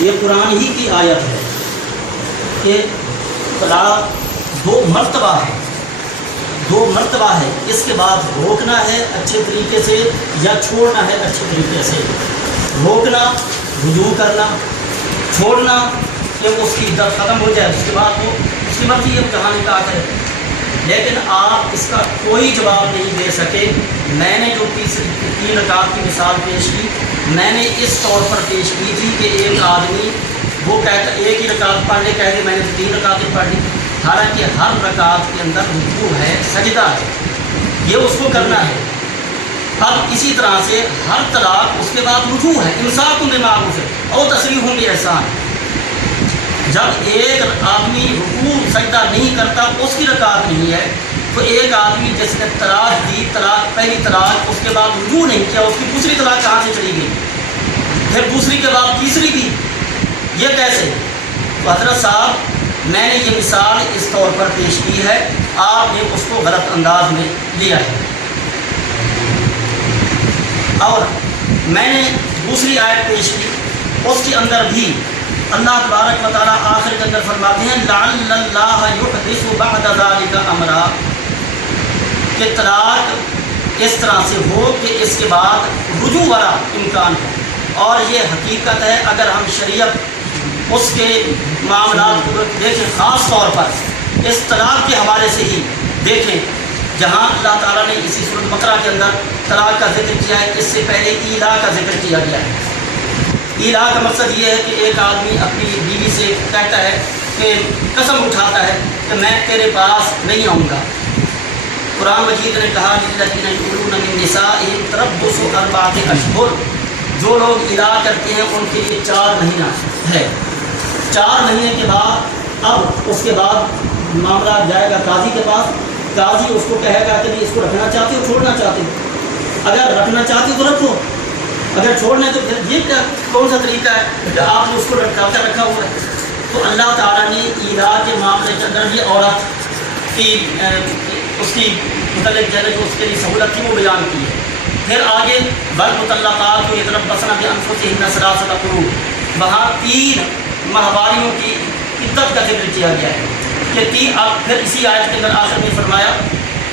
یہ قرآن ہی کی آیت ہے کہ طلاق 2 مرتبہ ہے، 2 مرتبہ ہے، اس کے بعد روکنا ہے اچھے طریقے سے یا چھوڑنا ہے اچھے طریقے سے۔ روکنا رجوع کرنا، چھوڑنا کہ اس کی عدت ختم ہو جائے، اس کے بعد وہ اس کی مرضی ہے جہاں نکاح کرے۔ لیکن آپ اس کا کوئی جواب نہیں دے سکے۔ میں نے جو 3 رکعت کی مثال پیش کی، میں نے اس طور پر پیش کی تھی کہ ایک آدمی وہ کہتا ایک ہی رکعت پڑھ لے، کہہ دے میں نے 3 رکعتیں پڑھ لی، حالانکہ ہر رکعت کے اندر رکوع ہے، سجدہ ہے، یہ اس کو کرنا ہے۔ اب اسی طرح سے ہر طلاق اس کے بعد رجوع ہے، امساک بمعروف اور تسریح باحسان۔ جب ایک آدمی رکوع سجدہ نہیں کرتا، اس کی رکعت نہیں ہے، تو ایک آدمی جس نے طلاق دی، پہلی طلاق، اس کے بعد رجوع نہیں کیا، اس کی دوسری طلاق کہاں سے چلی گئی؟ پھر دوسری کے بعد تیسری بھی، یہ کیسے؟ تو حضرت صاحب میں نے یہ مثال اس طور پر پیش کی ہے، آپ نے اس کو غلط انداز میں لیا ہے۔ اور میں نے دوسری آیت پیش کی، اس کے اندر بھی اللہ تبارک و تعالیٰ آخر کے اندر فرماتے ہیں لعل اللہ یحدث بعد ذلک امرا، کہ طلاق اس طرح سے ہو کہ اس کے بعد رجوع والا امکان ہو۔ اور یہ حقیقت ہے، اگر ہم شریعت اس کے معاملات کو دیکھیں، خاص طور پر اس طلاق کے حوالے سے ہی دیکھیں، جہاں اللہ تعالیٰ نے اسی سورۃ بقرہ کے اندر طلاق کا ذکر کیا ہے، اس سے پہلے ایلا کا ذکر کیا گیا ہے۔ ایلا کا مقصد یہ ہے کہ ایک آدمی اپنی بیوی سے کہتا ہے کہ قسم اٹھاتا ہے کہ میں تیرے پاس نہیں آؤں گا۔ قرآن مجید نے کہا للذین یؤلون من نسائہم تربص 4 اشہر، جو لوگ ایلا کرتے ہیں ان کے لیے 4 مہینہ ہے۔ 4 مہینے کے بعد اب اس کے بعد معاملہ جائے گا قاضی کے پاس، قاضی اس کو کہے گا کہ نہیں اس کو رکھنا چاہتے ہو چھوڑنا چاہتے ہو، اگر رکھنا چاہتے ہو تو رکھو، اگر چھوڑنا ہے تو پھر یہ کیا کون سا طریقہ ہے کہ آپ نے اس کو رکھا ہوا ہے؟ تو اللہ تعالیٰ نے ایلا کے معاملے کے اندر بھی عورت کی اس کی متعلق جو اس کے لیے سہولت تھی وہ بیان کی ہے۔ پھر آگے والمطلقات یتربصن بانفسہن 3 قروء، وہاں 3 ماہواریوں کی عدت کا ذکر کیا گیا ہے کہ پھر اسی آیت کے اندر آخر میں فرمایا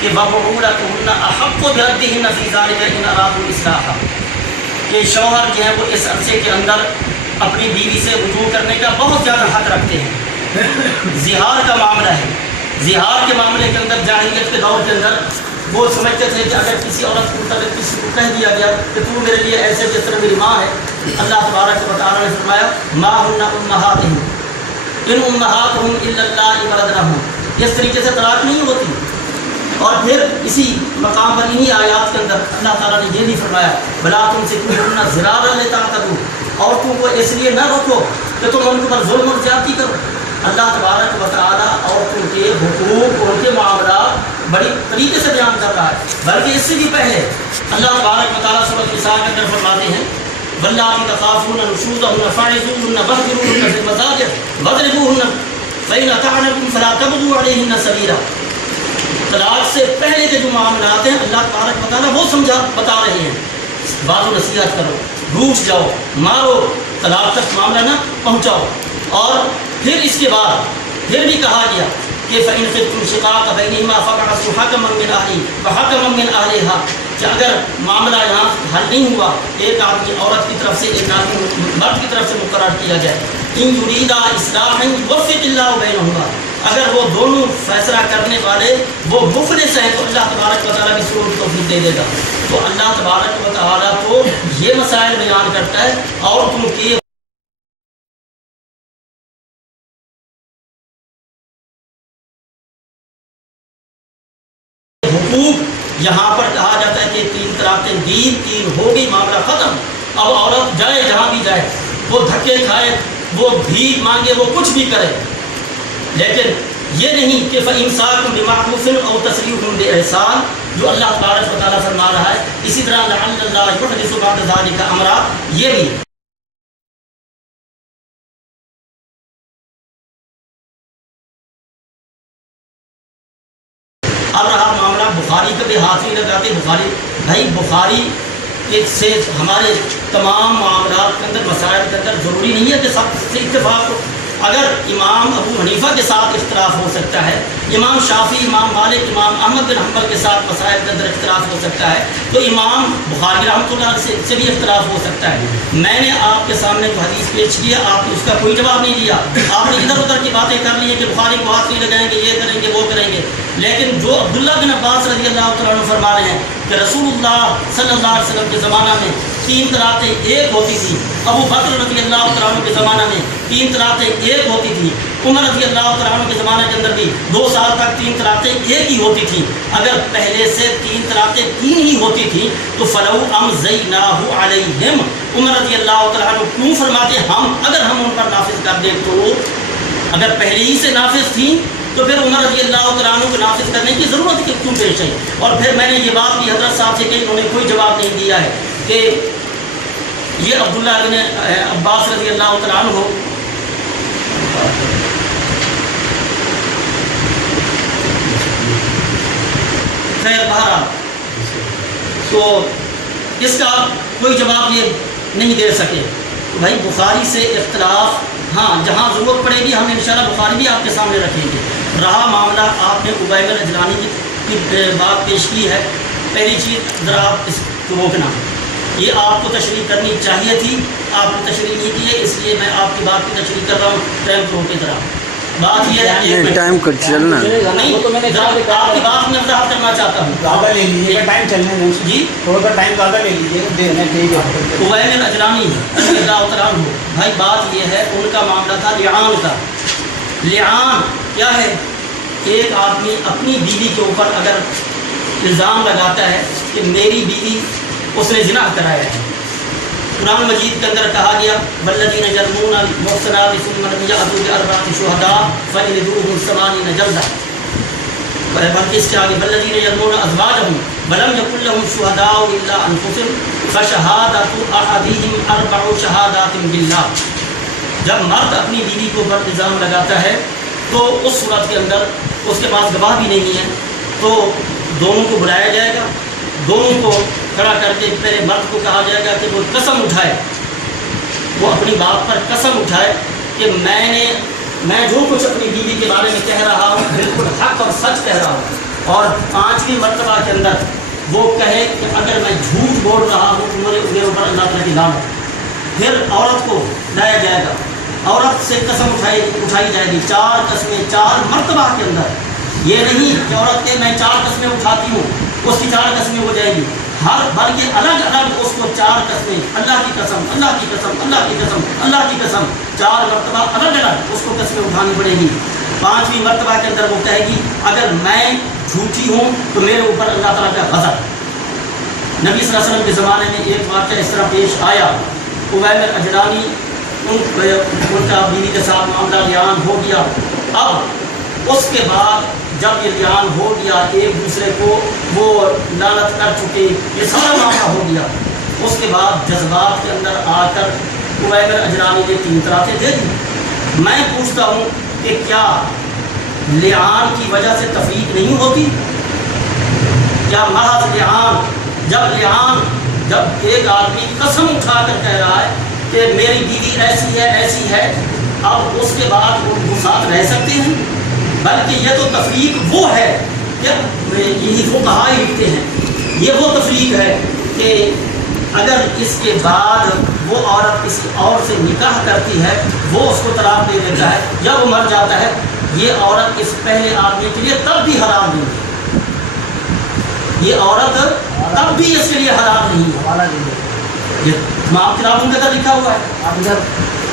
کہ وَبُعُولَتُهُنَّ أَحَقُّ بِرَدِّهِنَّ فِي ذَلِكَ إِنْ أَرَادُوا إِصْلَاحًا، کہ شوہر جو ہے وہ اس عرصے کے اندر اپنی بیوی سے رجوع کرنے کا بہت زیادہ حق رکھتے ہیں۔ زہار کا معاملہ ہے، زہار کے معاملے کے اندر جاہلیت کے دور کے اندر وہ سمجھتے تھے کہ اگر کسی عورت کو متعلق کسی کو کہہ دیا گیا کہ تو میرے لیے ایسے جس طرح میری ماں ہے، اللہ تبارک و تعالیٰ نے فرمایا مَا هُنَّ أُمَّهَاتِهِمْ إِنْ أُمَّهَاتُهُمْ إِلَّا اللَّائِي وَلَدْنَهُمْ، اس طریقے سے طلاق نہیں ہوتی۔ اور پھر اسی مقام پر انہی آیات کے اندر اللہ تعالیٰ نے یہ بھی فرمایا وَلَا تُمْسِكُوهُنَّ ضِرَارًا لِتَعْتَدُوا، عورتوں کو اس لیے نہ روکو کہ تم ان پر ظلم اور زیادتی کرو۔ اللہ تبارک و تعالیٰ عورتوں کے حقوق، ان کے معاملات بڑی طریقے سے بیان کر رہا ہے، بلکہ اس سے بھی پہلے اللہ تبارک و تعالیٰ سورۃ النساء کے اندر فرماتے ہیں وَاللَّاتِي تَخَافُونَ نُشُوزَهُنَّ فَاعِظُوهُنَّ وَاهْجُرُوهُنَّ فِي الْمَضَاجِعِ وَاضْرِبُوهُنَّ فَإِنْ أَطَعْنَكُمْ فَلَا تَبْغُوا عَلَيْهِنَّ سَبِيلًا۔ طلاق سے پہلے کے جو معاملات ہیں اللہ تبارک و تعالیٰ وہ بتا رہے ہیں، بات و نصیحت کرو، روٹھ جاؤ، مارو، طلاق تک معاملہ نہ پہنچاؤ۔ اور پھر اس کے بعد پھر بھی کہا گیا کہ فَإِنْ خِفْتُمْ شِقَاقَ بَيْنِهِمَا فَابْعَثُوا حَكَمًا مِنْ أَهْلِهِ وَحَكَمًا مِنْ أَهْلِهَا، کہ اگر معاملہ یہاں حل نہیں ہوا، ایک آدمی عورت کی طرف سے ایک آدمی مرد کی طرف سے مقرر کیا جائے، إِنْ يُرِيدَا إِصْلَاحًا يُوَفِّقِ اللَّهُ بَيْنَهُمَا، اگر وہ دونوں فیصلہ کرنے والے وہ مخلص ہیں تو اللہ تبارک و تعالیٰ بھی سلوک کی توفیق دے دے گا۔ تو اللہ تبارک و تعالیٰ تو یہ مسائل بیان کرتا ہے عورتوں کے حقوق، یہاں پر کہا جاتا ہے کہ 3 طلاقیں دی، 3 ہو گئی، معاملہ ختم۔ اب عورت جائے جہاں بھی جائے، وہ دھکے کھائے، وہ بھیک مانگے، وہ کچھ بھی کرے، لیکن یہ نہیں کہ فَإِمْسَاكٌ بِمَعْرُوفٍ أَوْ تَسْرِيحٌ بِإِحْسَانٍ جو اللہ تبارک و تعالیٰ فرما رہا ہے۔ اسی طرح لَعَلَّ اللَّهَ يُحْدِثُ بَعْدَ ذَلِكَ أَمْرًا، یہ بھی اب رہا معاملہ بخاری کا بھی ہاتھ نہیں لگاتے۔ بخاری بھائی، بخاری اس سے ہمارے تمام معاملات کے اندر مسائل کے اندر ضروری نہیں ہے کہ سب سے اتفاق ہو. اگر امام ابو حنیفہ کے ساتھ اختلاف ہو سکتا ہے, امام شافعی, امام مالک, امام احمد بن حنبل کے ساتھ مسائل کے اندر اختلاف ہو سکتا ہے, تو امام بخاری رحمۃ اللہ علیہ سے بھی اختلاف ہو سکتا ہے. میں نے آپ کے سامنے جو حدیث پیش کیا, آپ نے اس کا کوئی جواب نہیں دیا. آپ نے ادھر ادھر کی باتیں کر لی ہیں کہ بخاری کو ہاتھ نہیں لگائیں گے, یہ کریں گے, وہ کریں گے. لیکن جو عبداللہ بن عباس رضی اللہ تعالیٰ عنہ فرما رہے ہیں کہ رسول اللہ صلی اللہ علیہ وسلم کے زمانہ میں 3 طلاقیں ایک ہوتی تھی, ابو بکر رضی اللہ تعالیٰ عنہ کے زمانہ میں 3 طلاقیں ایک ہوتی تھی, عمر رضی اللہ تعالیٰ عنہ کے زمانے کے اندر بھی 2 سال تک 3 طلاقیں ایک ہی ہوتی تھیں. اگر پہلے سے 3 طلاقیں 3 ہی ہوتی تھیں تو فلو امضیناہ علیہم, عمر رضی اللہ تعالیٰ عنہ کیوں فرماتے ہم اگر ہم ان پر نافذ کر دیں, تو اگر پہلے ہی سے نافذ تھیں تو پھر عمر رضی اللہ تعالیٰ عنہ کو نافذ کرنے کی ضرورت کیوں پیش آئی. اور پھر میں نے یہ بات بھی حضرت صاحب سے کہ انہوں نے کوئی جواب نہیں دیا ہے کہ یہ عبداللہ بن عباس رضی اللہ تعالیٰ عنہ خیر بہرحال تو اس کا کوئی جواب یہ نہیں دے سکے. بھائی بخاری سے اختلاف, ہاں جہاں ضرورت پڑے گی ہم انشاءاللہ بخاری بھی آپ کے سامنے رکھیں گے. رہا معاملہ آپ نے عبید الاجلانی کی بات پیش کی ہے, پہلی چیز ذرا آپ اس کو روکنا, یہ آپ کو تشریح کرنی چاہیے تھی, آپ نے تشریح نہیں کی ہے, اس لیے میں آپ کی بات کی تشریح کر رہا ہوں. ٹائم کو روکے ذرا. بات یہ ہے ٹائم کا چلنا نہیں, آپ کی بات میں وضاحت کرنا چاہتا ہوں. زیادہ لے لیجیے, ٹائم چلنے دیں جی, تھوڑا سا ٹائم زیادہ لے لیجیے. عبید الاجلانی رضی اللہ تعالیٰ عنہ, بھائی بات یہ ہے ان کا معاملہ تھا لعان کا. لعان کیا ہے؟ ایک آدمی اپنی بیوی کے اوپر اگر الزام لگاتا ہے کہ میری بیوی اس نے زنا کرایا ہے. قرآن مجید کے اندر کہا گیا والذین یرمون المحصنات ثم لم یأتوا بأربعة شهداء فاجلدوهم 80 جلدة. بلکہ اس کے آگے والذین یرمون ازواجهم ولم یکن لهم شهداء الا انفسهم فشهادة احدهم 4 شهادات بالله. جب مرد اپنی بیوی کو پر الزام لگاتا ہے تو اس صورت کے اندر اس کے پاس گواہ بھی نہیں ہے, تو دونوں کو بلایا جائے گا, دونوں کو کھڑا کر کے پہلے مرد کو کہا جائے گا کہ وہ قسم اٹھائے, وہ اپنی بات پر قسم اٹھائے کہ میں جو کچھ اپنی بیوی کے بارے میں کہہ رہا ہوں بالکل حق اور سچ کہہ رہا ہوں. اور 5ویں مرتبہ کے اندر وہ کہے کہ اگر میں جھوٹ بول رہا ہوں تو میرے اوپر اللہ تعالیٰ کی لعنت. پھر عورت کو لایا جائے گا, عورت سے قسم اٹھائی جائے گی 4 قسمیں 4 مرتبہ کے اندر. یہ نہیں کہ عورت کے میں 4 قسمیں اٹھاتی ہوں اس کی 4 قسمیں ہو جائے گی, ہر بلکہ الگ الگ اس کو 4 قسمیں, اللہ کی قسم, اللہ کی قسم, اللہ کی قسم, اللہ کی قسم, 4 مرتبہ الگ الگ اس کو قسمیں اٹھانی پڑے گی. 5ویں مرتبہ کے اندر وہ کہے گی اگر میں جھوٹی ہوں تو میرے اوپر اللہ تعالیٰ کا غضب. نبی صلی اللہ علیہ وسلم کے زمانے میں ایک واقعہ اس طرح پیش آیا, عبید الاجلانی ان کا بیوی کے ساتھ معاملہ لعان ہو گیا. اب اس کے بعد جب یہ لعان ہو گیا, ایک دوسرے کو وہ لعنت کر چکے, یہ سارا معاملہ ہو گیا, اس کے بعد جذبات کے اندر آ کر عبید الاجلانی نے 3 طلاقیں دے دی. میں پوچھتا ہوں کہ کیا لعان کی وجہ سے تفریق نہیں ہوتی؟ کیا محض لعان, جب ایک آدمی قسم اٹھا کر کہہ رہا ہے کہ میری بیوی ایسی ہے, اب اس کے بعد وہ ساتھ رہ سکتے ہیں؟ بلکہ یہ تو تفریق وہ ہے کہ یہی فقہاء لکھتے ہیں, یہ وہ تفریق ہے کہ اگر اس کے بعد وہ عورت کسی اور سے نکاح کرتی ہے, وہ اس کو طلاق دے دیتا ہے یا وہ مر جاتا ہے, یہ عورت اس پہلے آدمی کے لیے تب بھی حرام نہیں ہے, یہ عورت تب بھی اس کے لیے حرام نہیں ہے. حوالہ دے دیں, یہ تمام کتابوں کے اندر لکھا ہوا ہے. آپ ادھر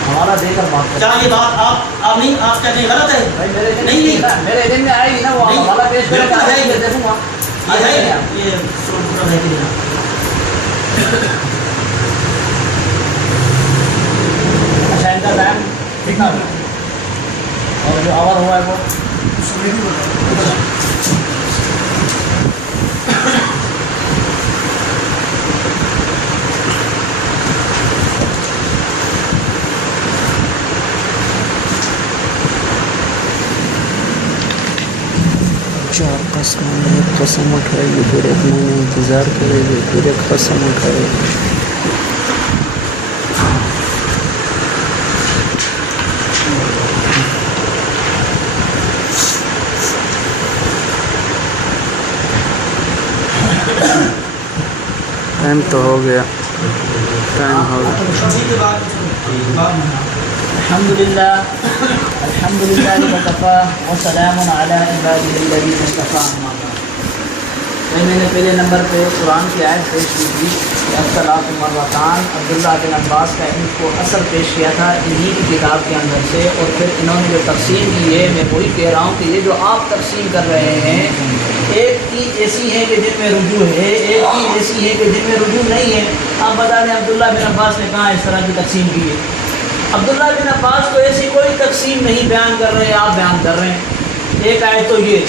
حوالہ دے کر بات کیا یہ بات آپ نہیں آپ کہتے ہیں غلط ہے؟ نہیں, میرے دن میں آئے گی نا, وہ حوالہ پیش کرے گا, دیکھوں گا. یہ ہے یہ پورا ہے کہ نہیں؟ اچھا, ان کا ٹائم کتنا ہے اور جو آور ہوا ہے وہ 4 قسم میں ایک قسم اٹھائے گی، پھر ایک مہینے انتظار کرے گی، پھر ایک قسم اٹھائے گی. ٹائم تو ہو گیا، ٹائم ہو گیا. الحمدللہ وکفا وسلام علی عباده الذین اصطفیٰ. میں نے پہلے نمبر پہ قرآن کی آیت پیش کی تھی کہ الطلاق مرتان. عبداللہ بن عباس کا ان کو اثر پیش کیا تھا انہی کی کتاب کے اندر سے، اور پھر انہوں نے جو تقسیم کی ہے میں وہی کہہ رہا ہوں کہ یہ جو آپ تقسیم کر رہے ہیں، ایک چیز ایسی ہے کہ جن میں رجوع ہے، ایک چیز ایسی ہے کہ جن میں رجوع نہیں ہے. آپ بتا دیں عبداللہ بن عباس نے کہاں اس طرح کی تقسیم کی ہے؟ عبداللہ بن عباس کو ایسی کوئی تقسیم نہیں بیان کر رہے ہیں، آپ بیان کر رہے ہیں. ایک آیت تو یہ،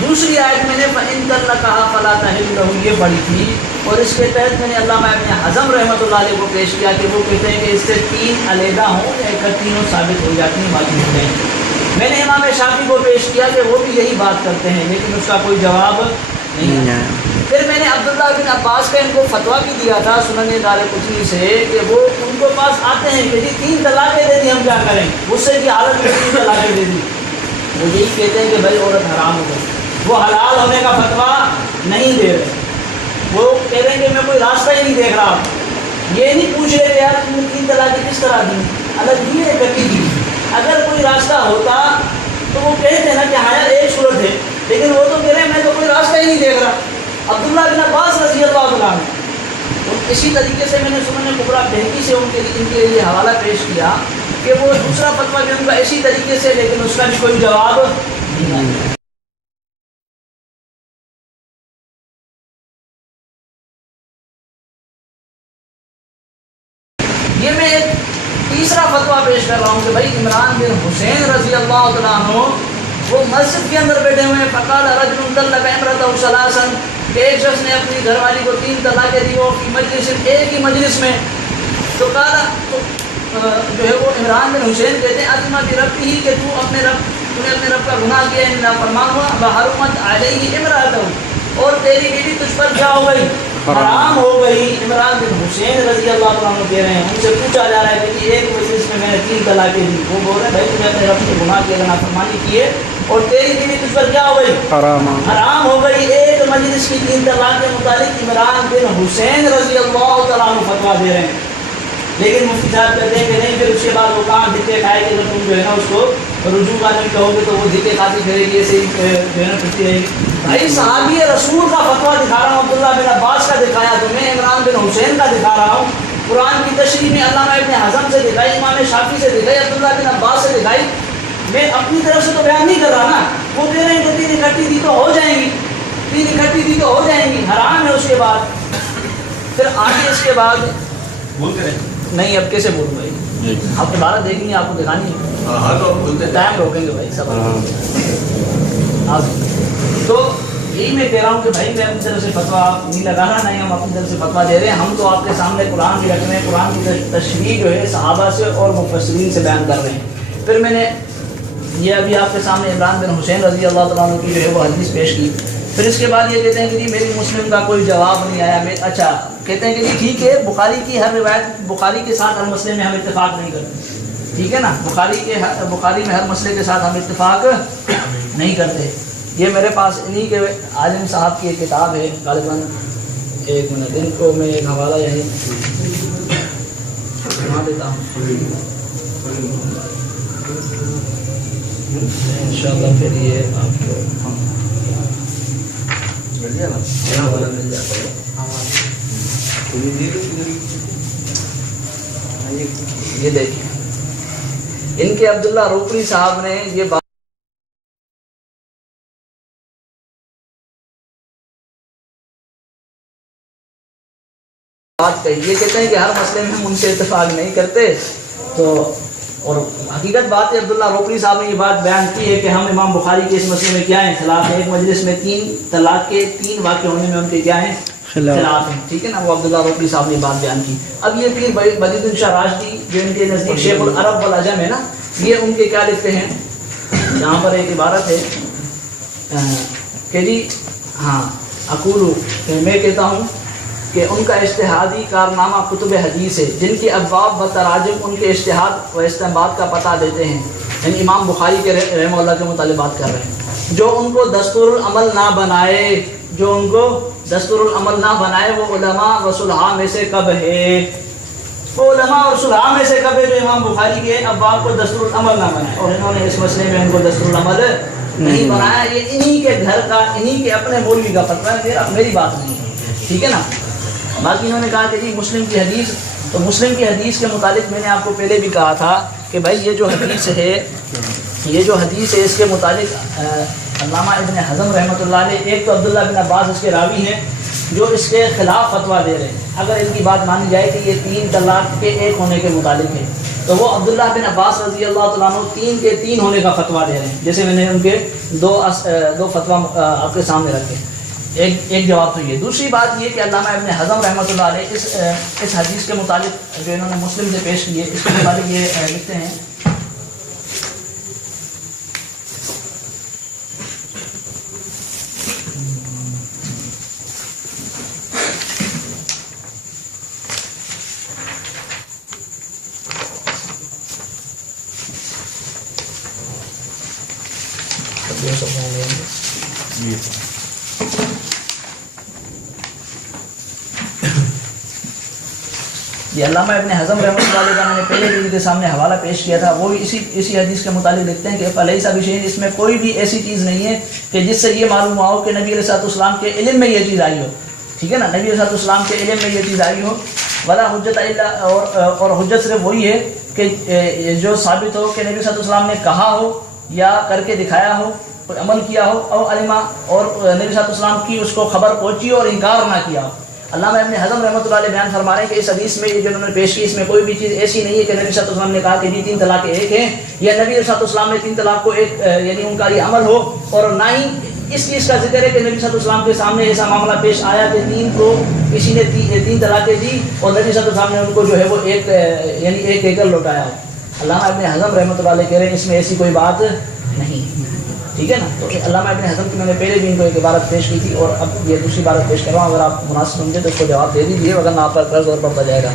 دوسری آیت میں نے فَإِن طَلَّقَهَا فَلَا تَحِلُّ لَهُ یہ پڑھی تھی، اور اس کے تحت میں نے علامہ ابن حزم رحمۃ اللہ علیہ کو پیش کیا کہ وہ کہتے ہیں کہ اس سے 3 علیحدہ ہوں یا اکٹھی ہوں ثابت ہو جاتی ہیں، واجب ہو جائیں. میں نے امام شافعی کو پیش کیا کہ وہ بھی یہی بات کرتے ہیں، لیکن اس کا کوئی جواب نہیں ہے. پھر میں نے عبداللہ بن عباس کا ان کو فتویٰ بھی دیا تھا سنن دارقطنی سے کہ وہ ان کو پاس آتے ہیں کہ جی 3 طلاقیں دے دی، ہم کیا کریں؟ غصے کی حالت میں 3 طلاقیں دے دی. وہ یہی کہتے ہیں کہ بھائی عورت حرام ہو گئی، وہ حلال ہونے کا فتویٰ نہیں دے رہے. وہ کہہ رہے ہیں کہ میں کوئی راستہ ہی نہیں دیکھ رہا. یہ نہیں پوچھ رہے کہ یار تم نے 3 طلاقیں کس طرح دی، الگ دی ہے کٹی دی. اگر کوئی راستہ ہوتا تو وہ کہتے ہیں نا کہ ہاں ایک صورت ہے، لیکن وہ تو کہہ رہے ہیں میں تو کوئی راستہ ہی نہیں دیکھ رہا. عبداللہ بن عباس رضی اللہ عنہ. اور اسی طریقے سے میں نے سنن کبریٰ بہقی سے ان کے لیے حوالہ پیش کیا کہ وہ دوسرا فتویٰ بھی ان کا اسی طریقے سے، لیکن اس کا بھی کوئی جواب نہیں آیا. یہ میں ایک تیسرا فتویٰ پیش کر رہا ہوں کہ بھائی عمران بن حسین رضی اللہ عنہ وہ مسجد کے اندر بیٹھے ہوئے ہیں. فقال رجل طلق امرأته ثلاثا کہ ایک شخص نے اپنی گھر والی کو 3 طلاقیں دی، وہ کی مجلس ایک ہی مجلس میں. تو کہا جو ہے وہ عمران بن حسین کہتے ہیں عظمہ بربی ہی کہ تو نے اپنے رب کا گناہ کیا، نافرمان ہوا. بحرمت علیہ امرأته اور تیری بیوی تجھ پر کیا ہو گئی؟ حرام ہو گئی. عمران بن حسین رضی اللہ عنہ کہہ رہے ہیں، ان سے پوچھا جا رہا ہے کہ ایک مجلس میں نے 3 طلاقیں دی. وہ بول رہے ہیں بھائی تم نے اپنے رب سے گناہ کیا، نافرمانی کی ہے، اور تیری بیوی تجھ پر کیا ہو گئی؟ حرام ہو گئی. ایک مجلس کی 3 طلاق کے متعلق عمران بن حسین رضی اللہ تعالیٰ عنہ فتویٰ دے رہے ہیں. لیکن مفتی صاحب کہتے ہیں کہ نہیں، پھر اس کے بعد وہ کہاں دھکے کھائے کہ تم جو ہے نا اس کو رجوع کا نہیں کہو گے تو وہ دھکے کھاتی پھرے گی، ایسے ہی جو ہے نا پھرتی رہے گی. بھائی صحابی رسول کا فتویٰ دکھا رہا ہوں، عبداللہ بن عباس کا دکھایا تو میں عمران بن حسین کا دکھا رہا ہوں. قرآن کی تشریح میں علامہ ابن حزم سے دکھائی، امام شافعی سے دکھائی، عبداللہ بن عباس سے دکھائی. میں اپنی طرف سے تو بیان نہیں کر رہا نا. وہ کہہ رہے ہیں کہ 3 اکٹھی دی تو ہو جائیں گی، 3 اکٹھی دی تو ہو جائیں گی، حرام ہے. اس کے بعد پھر آگے اس کے بعد بولتے رہے نہیں، اب کیسے بولوں بھائی؟ آپ دوبارہ دیکھیں گے، آپ کو دکھانی ہے. ہاں تو بولتے ٹائم روکیں گے بھائی سب. تو یہی میں کہہ رہا ہوں کہ بھائی میں اپنی طرف سے فتویٰ نہیں لگا رہا، نہیں ہم اپنی طرف سے فتویٰ دے رہے ہیں. ہم تو آپ کے سامنے قرآن بھی رکھ رہے ہیں، قرآن کی تشریح جو ہے صحابہ سے اور مفسرین سے بیان کر رہے ہیں. پھر میں نے یہ ابھی آپ کے سامنے عمران بن حسین رضی اللہ تعالیٰ عنہ کی جو ہے وہ حدیث پیش کی. پھر اس کے بعد یہ کہتے ہیں کہ جی میری مسلم کا کوئی جواب نہیں آیا. اچھا کہتے ہیں کہ جی ٹھیک ہے، بخاری کی ہر روایت، بخاری کے ساتھ ہر مسئلے میں ہم اتفاق نہیں کرتے، ٹھیک ہے نا. بخاری میں ہر مسئلے کے ساتھ ہم اتفاق نہیں کرتے. یہ میرے پاس انہی کے عالم صاحب کی ایک کتاب ہے غالباً. ایک منٹ، ان کو میں ایک حوالہ یہیں بنا دیتا ہوں انشاءاللہ. پھر یہ آپ کو مل جاتا ہے. یہ دیکھیں، ان کے عبداللہ روپڑی صاحب نے یہ بات کہی. یہ کہتے ہیں کہ ہر مسئلے میں ہم ان سے اتفاق نہیں کرتے. تو اور حقیقت بات ہے، عبداللہ روپڑی صاحب نے یہ بات بیان کی ہے کہ ہم امام بخاری کے اس مسئلے میں کیا ہیں؟ خلاف ہیں. ایک مجلس میں 3 طلاق کے 3 واقع ہونے میں ان کے کیا ہیں؟ خلاف ہیں. ٹھیک ہے نا. وہ عبداللہ روپڑی صاحب نے بات بیان کی. اب یہ پیر بدید الشاہ راشدی جو ان کے نزدیک شیخ العرب والعجم ہے نا، یہ ان کے کیا لکھتے ہیں؟ یہاں پر ایک عبارت ہے کہ جی ہاں اقولو کہ میں کہتا ہوں کہ ان کا اجتہادی کارنامہ کتب حدیث ہے جن کے ابواب و تراجم ان کے اجتہاد و استنباط کا پتہ دیتے ہیں، یعنی امام بخاری کے رحمہ اللہ کے مطالبات کر رہے ہیں، جو ان کو دستور العمل نہ بنائے، جو ان کو دستور العمل نہ بنائے وہ علماء و صلحاء میں سے کب ہے، وہ علماء اور صلحاء میں سے کب ہے جو امام بخاری کے ابواب کو دستور العمل نہ بنائے، اور انہوں نے اس مسئلے میں ان کو دستور العمل نہیں بنایا۔ یہ انہی کے گھر کا، انہی کے اپنے مولوی کا فتویٰ ہے، میری بات نہیں ہے، ٹھیک ہے نا۔ باقی انہوں نے کہا کہ جی مسلم کی حدیث، تو مسلم کی حدیث کے متعلق میں نے آپ کو پہلے بھی کہا تھا کہ بھائی یہ جو حدیث ہے، یہ جو حدیث ہے اس کے متعلق علامہ ابن حزم رحمۃ اللہ علیہ، ایک تو عبداللہ بن عباس اس کے راوی ہیں جو اس کے خلاف فتویٰ دے رہے ہیں، اگر ان کی بات مانی جائے کہ یہ 3 طلاق کے 1 ہونے کے متعلق ہے، تو وہ عبداللہ بن عباس رضی اللہ تعالیٰ عنہ 3 کے 3 ہونے کا فتویٰ دے رہے ہیں، جیسے میں نے ان کے دو فتویٰ آپ کے سامنے رکھے۔ ایک جواب تو یہ۔ دوسری بات یہ کہ علامہ ابن حزم رحمۃ اللہ علیہ اس حدیث کے متعلق جو انہوں نے مسلم سے پیش کی ہے، اس کے متعلق یہ لکھتے ہیں یہ علامہ ابن حزم رحمۃ اللہ علیہ کا میں نے پہلے بھی کے سامنے حوالہ پیش کیا تھا، وہ بھی اسی حدیث کے متعلق لکھتے ہیں کہ فلیس بشیء، اس میں کوئی بھی ایسی چیز نہیں ہے کہ جس سے یہ معلوم ہوا ہو کہ نبی علیہ الصلوۃ والسلام کے علم میں یہ چیز آئی ہو، ٹھیک ہے نا، نبی علیہ الصلوۃ والسلام کے علم میں یہ چیز آئی ہو، ولا حجت الا، اور حجت صرف وہی ہے کہ جو ثابت ہو کہ نبی صلی اللہ علیہ وسلم نے کہا ہو یا کر کے دکھایا ہو، عمل کیا ہو، او علما، اور نبی صلی اللہ علیہ وسلم کی اس کو خبر پہنچی اور انکار نہ کیا ہو۔ علامہ ابن حزم رحمۃ اللہ علیہ بیان فرما رہے ہیں کہ اس حدیث میں یہ جو انہوں نے پیش کی، اس میں کوئی بھی چیز ایسی نہیں ہے کہ نبی صلی اللہ علیہ وسلم نے کہا کہ 3 طلاقیں 1 ہیں، یا نبی صلی اللہ علیہ وسلم نے 3 طلاق کو 1 یعنی ان کا یہ عمل ہو، اور نہ ہی اس چیز کا ذکر ہے کہ نبی صلی اللہ علیہ وسلم کے سامنے ایسا معاملہ پیش آیا کہ 3 کو کسی نے 3 طلاقیں دی اور نبی صلی اللہ علیہ وسلم نے ان کو جو ہے وہ یعنی ایک ایک لوٹایا ہو۔ علامہ ابن حزم رحمۃ اللہ علیہ کہہ رہے ہیں اس میں ایسی کوئی بات نہیں، ٹھیک ہے نا۔ تو علامہ ابن حزم کی میں نے پہلے بھی ان کو ایک عبارت پیش کی تھی، اور اب یہ دوسری عبارت پیش کر رہا ہوں، اگر آپ مناسب سمجھے تو اس کو جواب دے دیجیے، ورنہ آپ پر قرض اور پڑتا جائے گا۔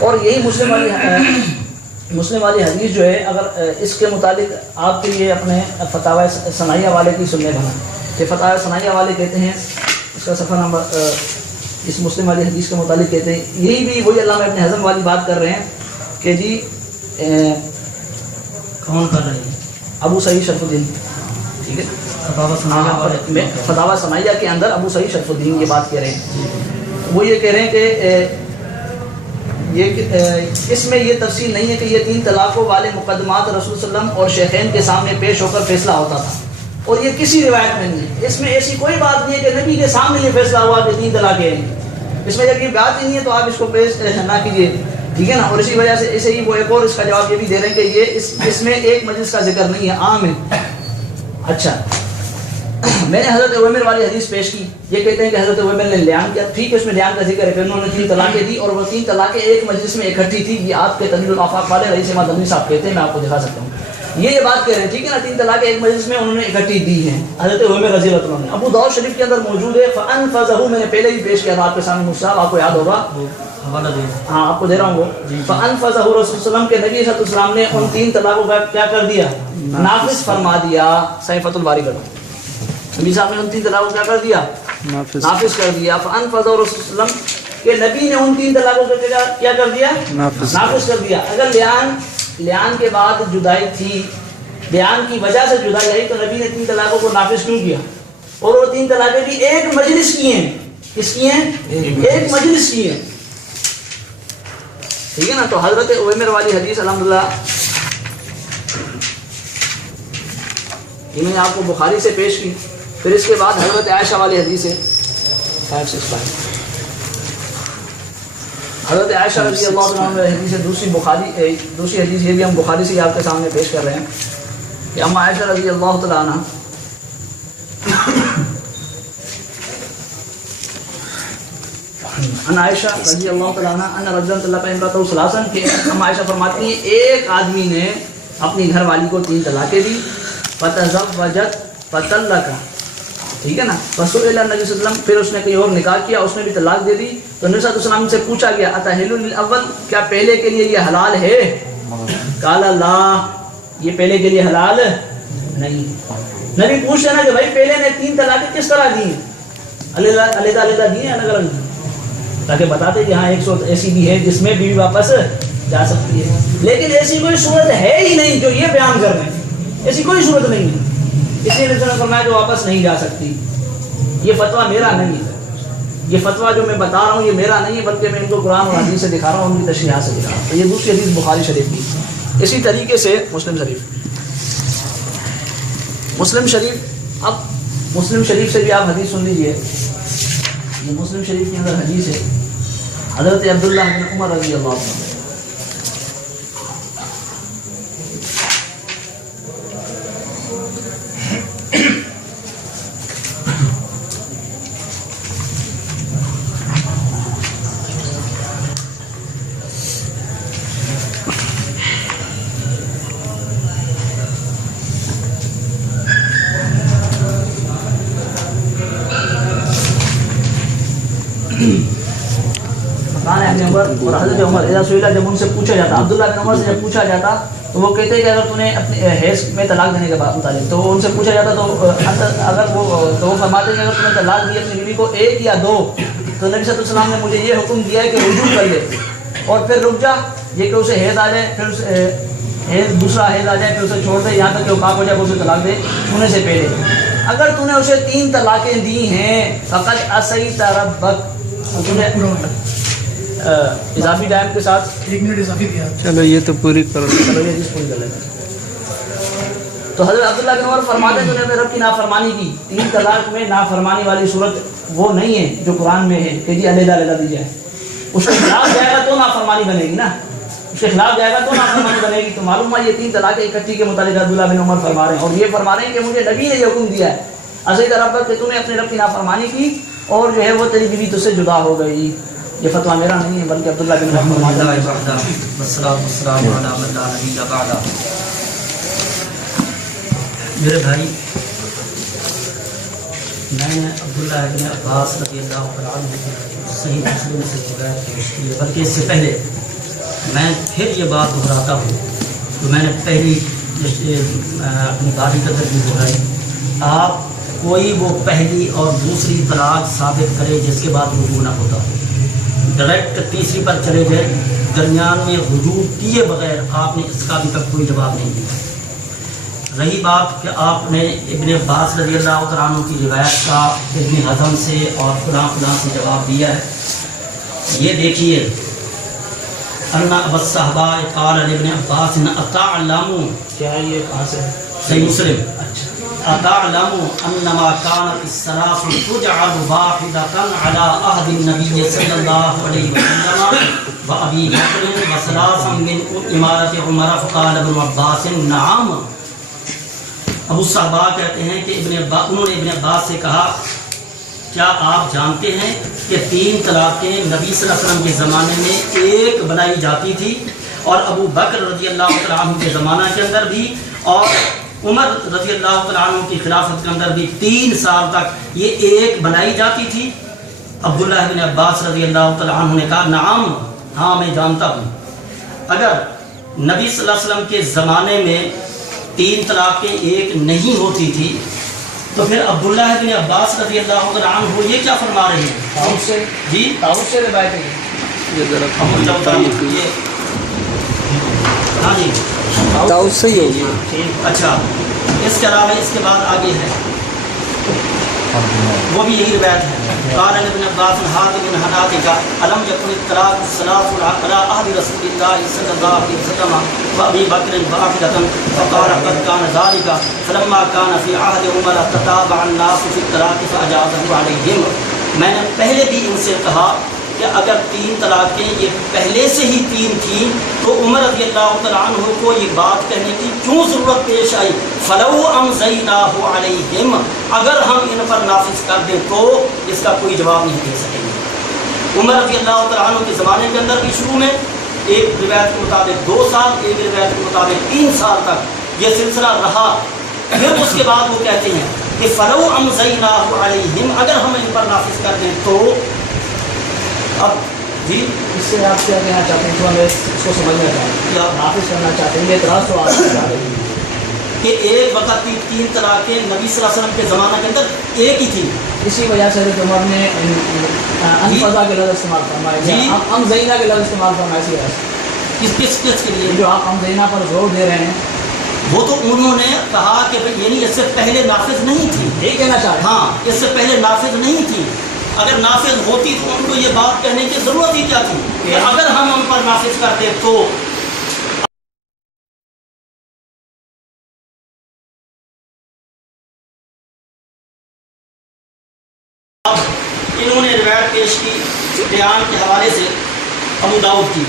اور یہی مسلم والی حدیث جو ہے، اگر اس کے متعلق آپ کے لیے اپنے فتاوی ثنائیہ والے کی سننے بنا کہ فتاوی ثنائیہ والے کہتے ہیں، اس کا صفحہ نمبر اس مسلم والی حدیث کے متعلق کہتے ہیں، یہی بھی وہی علامہ ابن حزم والی بات کر رہے ہیں کہ جی کون کر رہے ہیں؟ ابو سعید شرف الدین، ٹھیک ہے، فتاوی ثنائیہ کے اندر ابو سعید شرف الدین یہ بات کہہ رہے ہیں، وہ یہ کہہ رہے ہیں کہ اس میں یہ تفصیل نہیں ہے کہ یہ 3 طلاقوں والے مقدمات رسول صلی اللہ علیہ وسلم اور شیخین کے سامنے پیش ہو کر فیصلہ ہوتا تھا، اور یہ کسی روایت میں نہیں ہے، اس میں ایسی کوئی بات نہیں ہے کہ نبی کے سامنے یہ فیصلہ ہوا کہ 3 طلاقیں ہیں، اس میں جب یہ بات ہی نہیں ہے تو آپ اس کو پیش نہ کیجیے، ٹھیک ہے نا۔ اور اسی وجہ سے اسے ہی وہ ایک اور اس کا جواب یہ بھی دے رہے ہیں کہ یہ اس میں ایک مجلس کا ذکر نہیں ہے، عام ہے۔ اچھا، میں نے حضرت عمر والی حدیث پیش کی، یہ کہتے ہیں کہ حضرت عمر نے لیان کیا، ٹھیک ہے، اس میں لیان کا ذکر ہے، پھر انہوں نے 3 طلاقیں دی اور وہ 3 طلاقیں ایک مجلس میں اکٹھی تھی، یہ آپ کے تنویر الافاق والے رئیس احمد دمنی صاحب کہتے ہیں، میں آپ کو دکھا سکتا ہوں، یہ بات کہہ رہے ہیں، ٹھیک ہے نا، 3 طلاقیں ایک مجلس میں انہوں نے اکٹھی دی ہیں حضرت عمر رضی اللہ عنہ نے۔ ابو داؤد شریف کے اندر موجود ہے، فانفذہ، میں نے پہلے بھی پیش کیا تھا آپ کے سامنے، مصعب آپ کو یاد ہوگا، حوالہ دے، ہاں آپ کو دے رہا ہوں وہ، فانفذہ رسول صلی اللہ علیہ وسلم کے نبی صلی اللہ علیہ وسلم نے ان 3 طلاقوں کا کیا کر دیا؟ نافذ فرما دیا۔ صحیح فتح الباری کا نبی صاحب نے ان 3 طلاقوں کو کیا کر دیا؟ نافذ کر دیا۔ فانفذہ رسول صلی اللہ علیہ وسلم کہ نبی نے ان 3 طلاقوں کو کیا کر دیا؟ نافذ کر دیا۔ اگر لیان کے بعد جدائی تھی، لیان کی وجہ سے جدائی آئی، تو نبی نے 3 طلاقوں کو نافذ کیوں کیا؟ اور وہ 3 طلاقیں بھی ایک مجلس کی ہیں، کس کی ہیں؟ ایک مجلس کی ہیں، ٹھیک ہے نا۔ تو حضرت عمر والی حدیث الحمدللہ یہ میں نے آپ کو بخاری سے پیش کی، پھر اس کے بعد حضرت عائشہ والی حدیث ہے 565، حضرت عائشہ رضی اللہ عنہ کی حدیث ہے، دوسری حدیث یہ بھی ہم بخاری سے آپ کے سامنے پیش کر رہے ہیں کہ اما عائشہ رضی اللہ تعالیٰ عنہ ان عائشہ رضی اللہ تعالیٰ عنہ ان رجلا طلق امرأته ثلاثا، کہ اما عائشہ فرماتی ہیں ایک آدمی نے اپنی گھر والی کو 3 طلاقیں دی، فتزوجت فطلق، ٹھیک ہے نا. رسول اللہ نبی صلی اللہ علیہ وسلم پھر اس نے کہیں اور نکاح کیا, اس نے بھی طلاق دے دی. تو نبی صلی اللہ علیہ وسلم سے پوچھا گیا اتحل للاول, کیا پہلے کے لیے یہ حلال ہے؟ قال لا, یہ پہلے کے لیے حلال نہیں. نبی پوچھ رہے نا کہ بھائی پہلے نے 3 طلاقیں کس طرح دی ہیں, علیحدہ دی ہیں الگ الگ دی, تاکہ بتاتے کہ ہاں ایک صورت ایسی بھی ہے جس میں بیوی واپس جا سکتی ہے, لیکن ایسی کوئی صورت ہے ہی نہیں جو یہ بیان کر رہے ہیں, ایسی کوئی صورت نہیں ہے. اس لیے نبی نے فرمایا کہ واپس نہیں جا سکتی. یہ فتویٰ میرا نہیں ہے, یہ فتویٰ جو میں بتا رہا ہوں یہ میرا نہیں ہے, بلکہ میں ان کو قرآن اور حدیث سے دکھا رہا ہوں, ان کی تشریحات سے دکھا رہا ہوں. تو یہ دوسری حدیث بخاری شریف کی. اسی طریقے سے مسلم شریف, اب مسلم شریف سے بھی آپ حدیث سن لیجئے. یہ مسلم شریف کے اندر حدیث ہے حضرت عبداللہ بن عمر رضی اللہ عنہ. اور حضرت عمر اذا سئل, جب ان سے پوچھا جاتا, عبداللہ بن عمر سے جب پوچھا جاتا تو وہ کہتے ہیں کہ اگر تو نے اپنے حیض میں طلاق دینے کے متعلق, تو ان سے پوچھا جاتا تو اگر وہ فرماتے ہیں کہ اگر تم نے طلاق دی اپنی بیوی کو 1 یا 2, تو نبی صلی اللہ علیہ وسلم نے مجھے یہ حکم دیا ہے کہ رجوع کر لے اور پھر رک جا, یہ کہ اسے حیض آ جائے, پھر دوسرا حیض آ جائے, پھر اسے چھوڑ دے یہاں تک کہ وہ پاک ہو جائے, اسے طلاق دے چھونے سے پہلے. اگر تو نے اسے 3 طلاقیں دی ہیں فقط عصیت ربک, اضافی ٹائم کے ساتھ 1 منٹ اضافی دیا. چلو یہ تو پوری کرو, چلو یہ چیز پوری کر لیتے ہیں. تو حضرت عبداللہ بن عمر فرماتے ہیں تو نے رب کی نافرمانی کی. 3 طلاق میں نافرمانی والی صورت وہ نہیں ہے جو قرآن میں ہے کہ جی علیحدہ دی جائے. اس کے خلاف جائے گا تو نافرمانی بنے گی نا, اس کے خلاف جائے گا تو نافرمانی بنے گی. تو معلوم ہے یہ 3 طلاقیں اکٹھی کے متعلق عبداللہ بن عمر فرما رہے ہیں, اور یہ فرما رہے ہیں کہ مجھے نبی نے یہ حکم دیا ہے عصیت ربک کہ تو نے اپنے رب کی نافرمانی کی اور جو ہے وہ تیری بیوی تجھ سے جدا ہو گئی. یہ فتویٰ میرا نہیں ہے بلکہ عبداللہ بن عمر فرماتا ہے. میرے بھائی, میں نے عبداللہ بن عباس رضی اللہ عنہ صحیح مسلم سے روایت پیش کی ہے, بلکہ اس سے پہلے میں پھر یہ بات دہراتا ہوں تو میں نے پہلی اپنی باری قدر بھی دہرائی. آپ کوئی وہ پہلی اور دوسری طلاق ثابت کرے جس کے بعد رجوع نہ ہوتا ہو, ڈائریکٹ تیسری پر چلے گئے, درمیان میں رجوع کیے بغیر آپ نے اس کا ابھی تک کوئی جواب نہیں دیا. رہی بات کہ آپ نے ابن عباس رضی اللہ عنہ کی روایت کا ابن حزم سے اور فلاں سے جواب دیا ہے. یہ دیکھیے, ان ابا الصحابہ قال ابن عباس اتعلموا, کیا یہ کہاں سے ہے؟ صحیح مسلم, اتعلموا انما كانت الثلاث تجعل واحدة على عهد النبي صلى الله عليه وسلم وابي بكر وثلاثا من امارة عمر. فقال ابن عباس نعم. ابو صحابہ کہتے ہیں کہ انہوں نے ابن عباس سے کہا کیا آپ جانتے ہیں کہ 3 طلاقیں نبی صلی اللہ علیہ وسلم کے زمانے میں 1 بنائی جاتی تھی, اور ابو بکر رضی اللہ تعالیٰ عنہ کے زمانہ کے اندر بھی, اور عمر رضی اللہ تعالیٰ عنہ کی خلافت کے اندر بھی 3 سال تک یہ 1 بنائی جاتی تھی. عبداللہ بن عباس رضی اللہ تعالیٰ عنہ نے کہا نعم, ہاں میں جانتا ہوں. اگر نبی صلی اللہ علیہ وسلم کے زمانے میں 3 طلاقیں 1 نہیں ہوتی تھی تو پھر عبداللہ بن عباس رضی اللہ تعالیٰ عنہ یہ کیا فرما رہے ہیں؟ داؤد سے, جی داؤد سے روایت ہے. ہاں جی داؤد سے ہی ہوگی. اچھا, اس کے علاوہ اس کے بعد آگے ہے وہ بھی یہی روایت ہے. قال ابن عباس حاتم بن حناتک الم یکن الطلاق الثلاث على عهد رسول الله صلى الله عليه وسلم وابي بكر واحدة. فقال قد كان ذلك فلما كان في عهد عمر تتابع الناس في الطلاق فاجازه عليهم. میں نے پہلے بھی ان سے کہا کہ اگر 3 طلاقیں یہ پہلے سے ہی 3 تھیں تو عمر رضی اللہ تعالیٰ عنہ کو یہ بات کہنے کی کیوں ضرورت پیش آئی؟ فلو امضیناہ علیہم, اگر ہم ان پر نافذ کر دیں تو اس کا کوئی جواب نہیں دے سکیں گے. عمر رضی اللہ تعالیٰ عنہ کے زمانے کے اندر بھی شروع میں ایک روایت کے مطابق 2 سال, ایک روایت کے مطابق 3 سال تک یہ سلسلہ رہا. پھر اس کے بعد وہ کہتے ہیں کہ فلو امضیناہ علیہم، اگر ہم ان پر نافذ کر دیں تو. اب جی اس سے آپ کیا کہنا چاہتے ہیں؟ میں اس کو سمجھنا چاہتا ہوں. نافذ کرنا چاہتے ہیں، یہ اعتراض تو آپ کا ہے کہ ایک وقت کی 3 طلاقیں نبی صلی اللہ علیہ وسلم کے زمانہ کے اندر ایک ہی تھی. اسی وجہ سے حضرت عمر نے انفضا کے لفظ استعمال فرمایا، جی ہم زینہ کے لفظ استعمال فرمایا. اسی وجہ سے کس کے لیے جو آپ ہم زینہ پر زور دے رہے ہیں، وہ تو انہوں نے کہا کہ یعنی اس سے پہلے نافذ نہیں تھی. یہی کہنا چاہتے ہیں. ہاں اس سے پہلے نافذ نہیں تھی. اگر نافذ ہوتی تو ان کو یہ بات کہنے کی ضرورت ہی کیا تھی کہ اگر ہم ان پر نافذ کرتے تو. اب انہوں نے روایت پیش کی بیان کے حوالے سے ابو داؤد کی.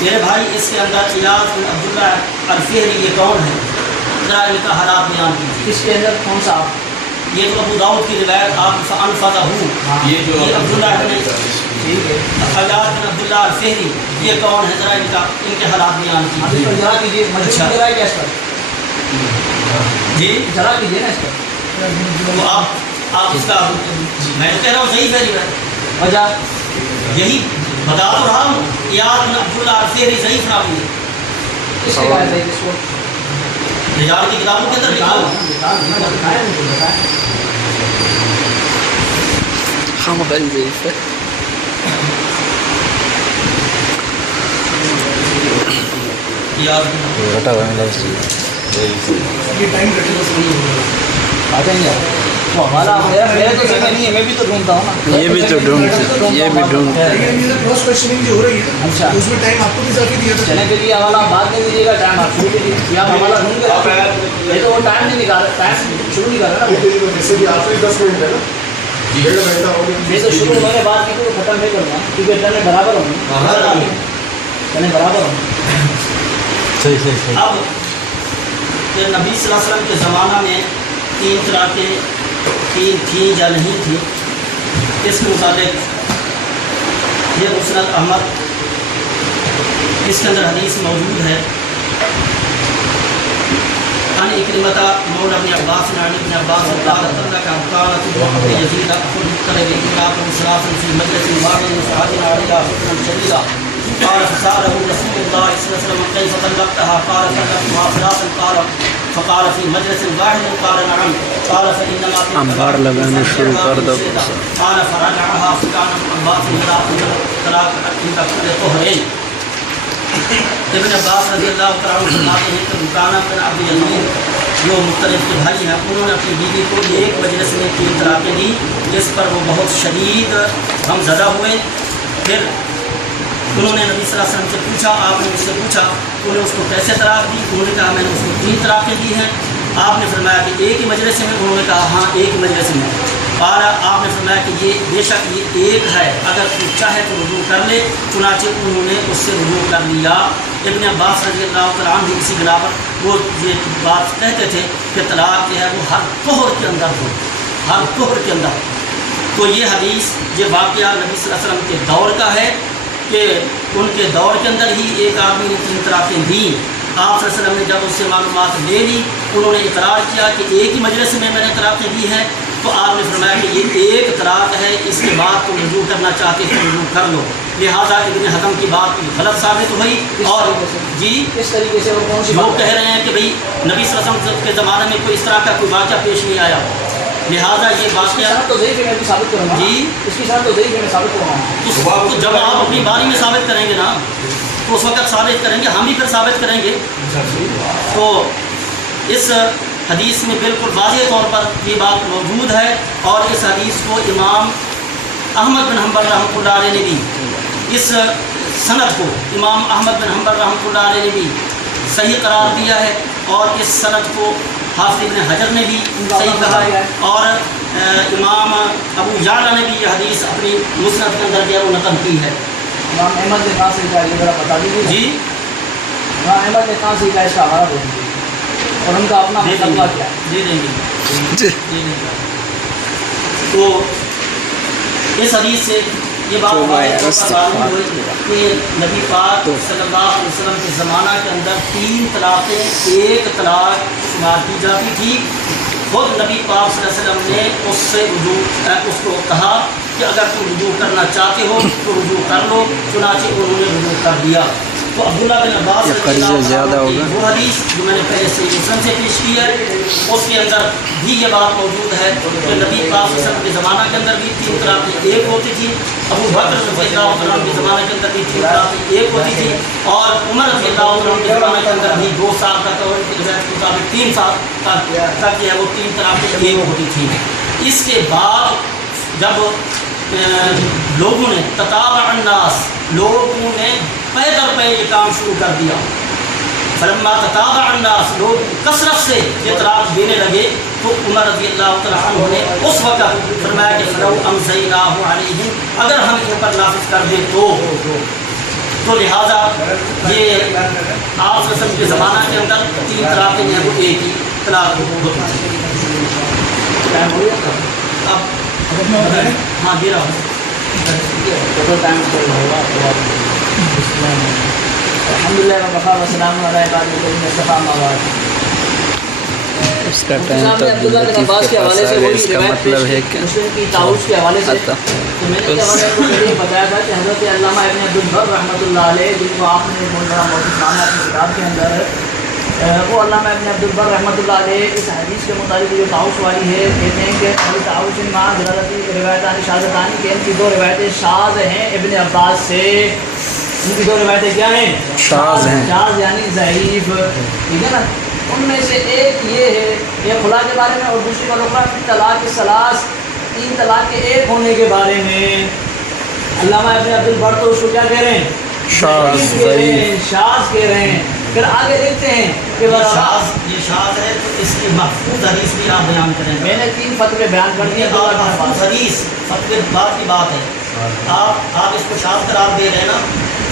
میرے بھائی اس کے اندر ایاز بن عبداللہ الفہری یہ کون ہے؟ ذرا ان کا حالات بیان کیجیے. اس کے اندر کون سا؟ یہ تو ابو داؤد کی روایت آپ انفضہ ہوں، یہ عبداللہ بن ایاز بن عبداللہ الفہری یہ کون ہے؟ ذرا ان کے حالات بیان کیجیے. ذرا کیجیے. اچھا جی ذرا کیجیے نا اس پر. تو آپ اس کا میں کہہ رہا ہوں صحیح ہے روایت وجہ یہی بتا تو رہا ہوں. ایاز بن عبداللہ الفہری ضعیف راوی ہے. اس کے بعد اس کو رجال کی کتابوں کے اندر لکھا ہوا حمد الزيف آ جائیں گے. وہ ہمارا میرے تو ذہن میں نہیں ہے، میں بھی تو ڈھونڈتا ہوں نا. یہ بھی تو ڈھونڈتے، یہ بھی ڈھونڈتے. کراس کوشچننگ جو ہو رہی ہے اچھا اس میں ٹائم آپ کو بھی اضافی دیا تھا. چلنے کے لیے حوالہ آپ بعد میں دیجیے گا، ٹائم آپ شروع کیجیے. یا آپ حوالہ ڈھونڈ کے رکھیں. یہ تو وہ ٹائم نہیں نکال رہا، ٹائم شروع نہیں کر رہا نا. جیسے بھی آخری 10 منٹ ہے نا، 1.5 گھنٹہ ہو گیا. یہ تو شروع میں نے بات کی تو ختم نہیں کرنا کیونکہ ٹائم برابر ہوں، ٹائم برابر ہوں. اب کہ نبی صلی اللہ علیہ وسلم کے زمانہ میں 3 طلاقیں تھیں یا نہیں تھیں، اس کے متعلق یہ مسند احمد اس کے اندر حدیث موجود ہے. عن اکرمۃ مولى ابن عباس عن ابن عباس قال تلك كانت وقت يزيد اخذ الطلب الى ثلاث في مجلس واحد فعدنا عليها حكما شديدا قال فساله رسول الله صلى الله عليه وسلم كيف طلقتها قال طلقتها ثلاثا قال فقال في مجلس واحد قال نعم قال فانما انبار لگانا شروع کر دو. قال فرجعها فكان عباس لا طلاق عند كل طهرين. ابن عباس رضی اللہ تعالیٰ عنہ فرماتے ہیں کہ رکانہ بن عبد یمین جو مختلف کے بھائی ہیں، انہوں نے اپنی بیوی کو ایک مجلس میں 3 طلاقیں دی، جس پر وہ بہت شدید غمزدہ ہوئے. پھر انہوں نے نبی صلی اللہ علیہ وسلم سے پوچھا، آپ نے مجھ سے پوچھا انہوں نے اس کو کیسے طلاق دی؟ انہوں نے کہا میں نے اس کو 3 طلاقیں دی ہیں. آپ نے فرمایا کہ ایک ہی مجلس میں؟ انہوں نے کہا ہاں ایک ہی مجلس میں. اور آپ نے فرمایا کہ یہ بے شک یہ ایک ہے، اگر تو چاہے تو رجوع کر لے. چنانچہ انہوں نے اس سے رجوع کر لیا. ابن عباس رضی اللہ تعالیٰ عنہ اسی بنا پر وہ یہ بات کہتے تھے کہ طلاق جو ہے وہ ہر طہر کے اندر ہو، ہر طہر کے اندر. تو یہ حدیث یہ واقعہ نبی صلی اللہ علیہ وسلم کے دور کا ہے کہ ان کے دور کے اندر ہی ایک آدمی نے 3 طلاقیں دیں. آپ صلی اللہ علیہ وسلم نے جب اس سے معلومات لے لی، انہوں نے اقرار کیا کہ ایک ہی مجلس میں نے طلاقیں دی ہیں. تو آپ نے فرمایا کہ یہ ایک طلاق ہے، اس کے بعد تم رجوع کرنا چاہتے تو رجوع کر لو. لہٰذا ابن حزم کی بات غلط ثابت ہوئی. اور جی اس طریقے سے وہ کون سی لوگ کہہ رہے ہیں کہ بھئی نبی صلی اللہ علیہ وسلم کے زمانے میں کوئی اس طرح کا کوئی واقعہ پیش نہیں آیا، لہٰذا یہ واقعہ تو ضعیف ہے، میں بھی ثابت کروں گا. جی اس کی شان تو ضعیف ہے، میں ثابت کروں گا. تو جب آپ اپنی باری میں ثابت کریں گے نا تو اس وقت ثابت کریں گے، ہم بھی پھر ثابت کریں گے. تو اس حدیث میں بالکل واضح طور پر یہ بات موجود ہے. اور اس حدیث کو امام احمد بن حنبل رحمۃ اللہ علیہ نے بھی اس سند کو امام احمد بن حنبل رحمۃ اللہ علیہ نے بھی صحیح قرار دیا ہے. اور اس سند کو حافظ ابن حجر نے بھی صحیح کہا ہے. اور امام ابو یعلا نے بھی یہ حدیث اپنی مسند کے اندر جو ہے وہ نقل کی ہے. امام احمد نے کہاں سے کہا یہ ذرا بتا دیجیے. جی امام احمد نے کہاں سے کہا، اس کا حوالہ دے دیجیے اور ان کا اپنا مطلب کیا ہے. دے دیں گے. تو اس حدیث سے یہ بات معلوم ہوئی کہ نبی پاک صلی اللہ علیہ وسلم کے زمانہ کے اندر 3 طلاقیں ایک طلاق شمار کی جاتی تھی. خود نبی پاک صلی اللہ علیہ وسلم نے اس کو کہا کہ اگر تم رجوع کرنا چاہتے ہو تو رجوع کر لو، چنانچہ انہوں نے رجوع کر دیا۔ تو عبداللہ بن عباس یہ قرضہ زیادہ ہوگا۔ وہ حدیث جو میں نے پہلے صحیح مسلم سے پیش کی ہے، اس کے اندر بھی یہ بات موجود ہے کہ نبی پاک صلی اللہ علیہ وسلم کے زمانہ کے اندر بھی 3 طلاقیں ایک ہوتی تھی، ابو بکر رضی اللہ عنہ کے زمانے کے اندر بھی 3 طلاقیں ایک ہوتی تھی، اور عمر رضی اللہ عنہ کے زمانے کے اندر بھی 2 سال تک اور کے مطابق 3 سال تک جو ہے وہ 3 طلاقیں ایک ہوتی تھیں۔ اس کے بعد جب لوگوں نے تتابع الناس، لوگوں نے پے در پے یہ کام شروع کر دیا، فلما تتابع الناس، لوگ کثرت سے یہ طلاق دینے لگے، تو عمر رضی اللہ تعالیٰ عنہ نے اس وقت فرمایا کہ فلو امضیناہ علیہم، اگر ہم ان پر نافذ کر دیں تو لہٰذا یہ آپ صلی اللہ علیہ وسلم کے زمانہ کے اندر 3 طلاقیں جو ہے وہ ایک ہی طلاق ہوتی تھی۔ اب ہاں دے رہا ہوں۔ الحمدللہ وکفیٰ وسلام علی عبادہ الذین اصطفیٰ، اما بعد۔ اس کا ٹائم صاحب نے تک عبداللہ بن عباس کے حوالے سے وہی اس کا روایت مطلب ہے پیش کہ کی مسلم کی طاؤس کے حوالے سے، تو میں نے اس کو پہلے یہ بتایا تھا کہ حضرت علامہ ابن عبد البر رحمۃ اللہ علیہ، جن کو آپ نے بہت بڑا موضوع مانا اپنی کتاب کے اندر، وہ علامہ ابن عبد البر رحمۃ اللہ علیہ اس حدیث کے مطابق جو طاؤس والی ہے، کہتے ہیں کہ طاؤس مع دلالتی روایتان شاذتان، کہ ان کی 2 روایتیں شاذ ہیں ابن عباس سے، ان کی 2 روایتیں کیا ہیں؟ شاذ ہیں، شاذ یعنی ضعیف، ٹھیک ہے نا۔ ان میں سے ایک یہ ہے، یہ خلا کے بارے میں، اور دوسری کا طلاق ثلاث، 3 طلاق کے ایک ہونے کے بارے میں علامہ ابن عبد البر تو اس کو کیا کہہ رہے ہیں؟ شاذ، ضعیف کہہ رہے ہیں، شاذ کہہ رہے ہیں۔ پھر آگے دیکھتے ہیں کہ یہ شاذ ہے تو اس کی محفوظ حدیث بھی آپ بیان کریں گے۔ میں نے 3 فتوے بیان کر دیے، یہ آپ محفوظ حدیث فتوے بات کی بات ہے، آپ اس کو شاذ قرار دے رہے ہیں نا،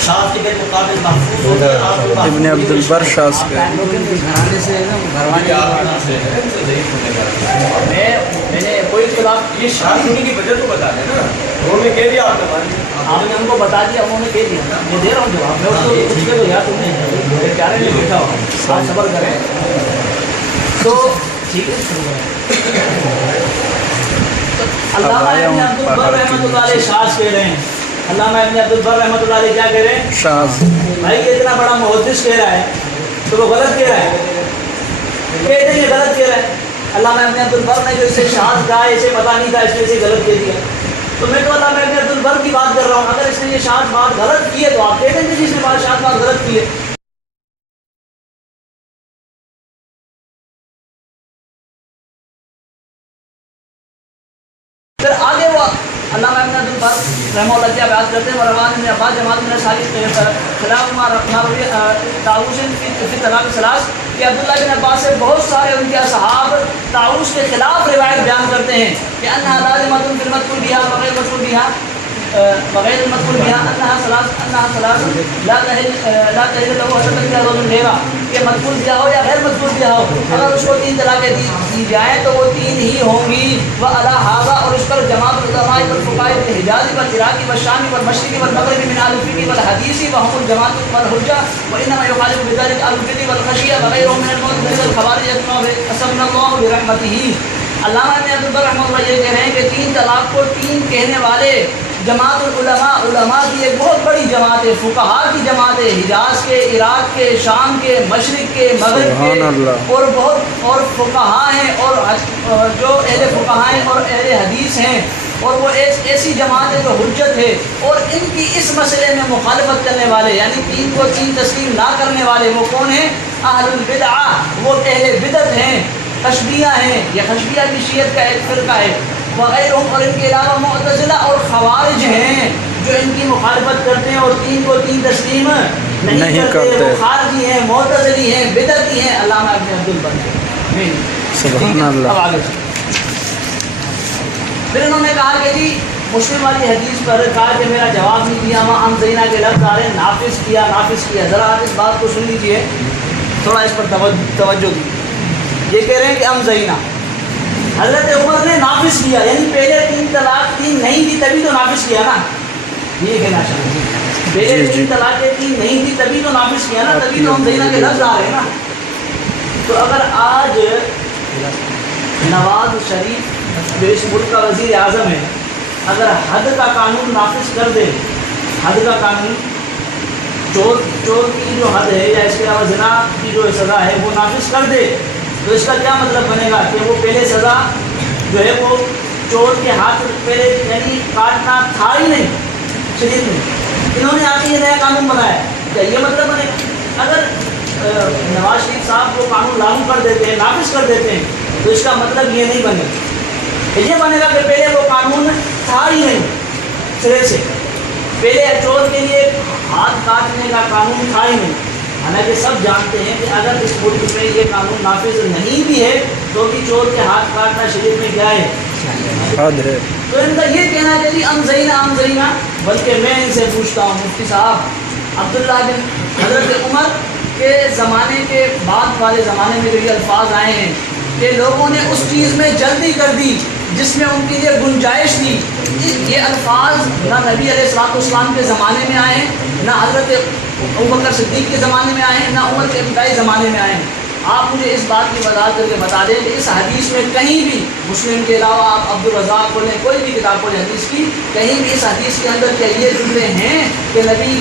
شاذ کے بالمقابل محفوظ ہو گیا۔ آپ ابن عبد البر شاذ کا گھرانے سے نا، گھروانے میں نے کوئی اختلاف، یہ شاذ ہونے کی وجہ تو بتا دیں نا، انہوں نے کہہ دیا آپ نے ان کو بتا دیا، انہوں نے کہہ دیا، میں دے رہا ہوں جواب، میں اس کو پوچھ کے تو یار تم نے میرے پیارے میں بیٹھا ہو، آپ صبر کریں تو ٹھیک ہے۔ علامہ ابن عبد البر رحمۃ اللہ علیہ شاذ کہہ رہے ہیں، علامہ ابن عبد البر رحمۃ اللہ علیہ کیا کہہ رہے ہیں؟ شاذ۔ بھائی کہ اتنا بڑا محدث کہہ رہا ہے تو وہ غلط کہہ رہا ہے، کہتے ہیں یہ غلط کہہ رہا ہے۔ علامہ ابن عبد البر نے جو اسے شاذ کہا ہے، اسے پتہ نہیں تھا، اس نے اسے غلط کہہ دیا، تو میں تو علامہ ابن عبد البر کی بات کر رہا ہوں، اگر اس نے یہ شاذ بات غلط کی ہے تو آپ کہتے ہیں کہ جس نے شاذ بات غلط کی ہے۔ پھر آگے وہ علامہ ابن عبد البر رحمہ اللہ کیا بیان کرتے ہیں، مروان بن عباس جماعت من الصالح خلاف ماروی طاؤس فی طلاق ثلاث، کہ عبداللہ بن عباس سے بہت سارے ان کے اصحاب طاؤس کے خلاف روایت بیان کرتے ہیں کہ انہا لازمۃ فی المذکور بہا وغیر مذکور بہا، وغیر المذکور بہا انہا ثلاث لا تحل له حتى تنكح زوجا غیرہ، کہ مذکور بہا ہو یا غیر مذکور بہا ہو، اگر اس کو 3 طلاقیں دی جائیں تو وہ 3 ہی ہوں گی۔ وعلی ھذا، اور اس پر جماعت العلماء والفقہاء الحجاز والعراق والشام والمشرق والمغرب من اهل الفقه والحديث وهم الجماعة والحجة، وانما يخالف بذلك اهل الفقه والخشية وغيرهم من المعتزلة والخوارج عصمنا الله برحمته۔ علامہ ابن عبد البر رحمہ اللہ یہ کہہ رہے ہیں کہ 3 طلاق کو 3 کہنے والے جماعت العلماء، علماء کی ایک بہت بڑی جماعت ہے، فقہاء کی جماعت ہے، حجاز کے، عراق کے، شام کے، مشرق کے، مغرب کے، اور فقہاء ہیں، اور جو اہل فقہاء ہیں اور اہل حدیث ہیں، اور وہ ایسی جماعت ہے جو حجت ہے، اور ان کی اس مسئلے میں مخالفت کرنے والے، یعنی 3 کو 3 تسلیم نہ کرنے والے وہ کون ہیں؟ اہل البدعہ، وہ اہل بدعت ہیں، خشبیہ ہیں، یہ خشبیہ کی شیعت کا ایک فرقہ ہے، وغیرہم، اور ان کے علاوہ معتزلہ اور خوارج ہیں جو ان کی مخالفت کرتے ہیں اور 3 کو 3 تسلیم نہیں کرتے، وہ خارجی ہیں، معتزلی ہیں، بدعتی ہیں۔ علامہ ابن عبد البر، سبحان اللہ۔ اب آگے پھر انہوں نے کہا کہ جی مسلم والی حدیث پر کہا کہ میرا جواب نہیں دیا، وہاں امزینہ کے لفظ آ رہے ہیں، نافذ کیا، نافذ کیا۔ ذرا آپ اس بات کو سن لیجئے، تھوڑا اس پر توجہ دیجیے۔ یہ کہہ رہے ہیں کہ امزینہ، حضرت عمر نے نافذ کیا، یعنی پہلے 3 طلاق 3 نہیں تھی تبھی تو نافذ کیا نا، یہ کہنا چاہتے ہیں، پہلے 3 طلاقیں 3 نہیں تھی تبھی تو نافذ کیا نا، تبھی تو امزینہ کے لفظ آ رہے ہیں نا۔ تو اگر آج نواز شریف جو اس ملک کا وزیر اعظم ہے، اگر حد کا قانون نافذ کر دے، حد کا قانون، چور کی جو حد ہے یا اس کے علاوہ زنا کی جو سزا ہے وہ نافذ کر دے، تو اس کا کیا مطلب بنے گا کہ وہ پہلے سزا جو ہے وہ چور کے ہاتھ پہلے یعنی کاٹنا تھا ہی نہیں شریف میں، انہوں نے آ کے یہ نیا قانون بنایا، کیا یہ مطلب بنے گا؟ اگر نواز شریف صاحب وہ قانون لاگو کر دیتے ہیں، نافذ کر دیتے ہیں، تو اس کا مطلب یہ نہیں بنے گا، یہ بنے گا کہ پہلے وہ قانون تھا ہی نہیں سرے سے، پہلے چور کے لیے ہاتھ کاٹنے کا قانون تھا ہی نہیں۔ حالانکہ سب جانتے ہیں کہ اگر اس ملک میں یہ قانون نافذ نہیں بھی ہے تو بھی چور کے ہاتھ کاٹنا شریعت میں کیا ہے؟ تو ان کا یہ کہنا ہے کہ امزینہ، بلکہ میں ان سے پوچھتا ہوں مفتی صاحب، عبداللہ بن حضرت عمر کے زمانے کے بعد والے زمانے میں جو یہ الفاظ آئے ہیں کہ لوگوں نے اس چیز میں جلدی کر دی جس میں ان کے لیے گنجائش تھی، یہ الفاظ نہ نبی علیہ الصلوۃ والسلام کے زمانے میں آئے، نہ حضرت ابوبکر صدیق کے زمانے میں آئے ہیں، نہ عمر کے ابتدائی زمانے میں آئے ہیں۔ آپ مجھے اس بات کی وضاحت کر کے بتا دیں کہ اس حدیث میں کہیں بھی، مسلم کے علاوہ آپ عبدالرزاق کھولیں، کوئی بھی کتاب کھولیں حدیث کی، کہیں بھی اس حدیث کے اندر کیا یہ جملے ہیں کہ نبی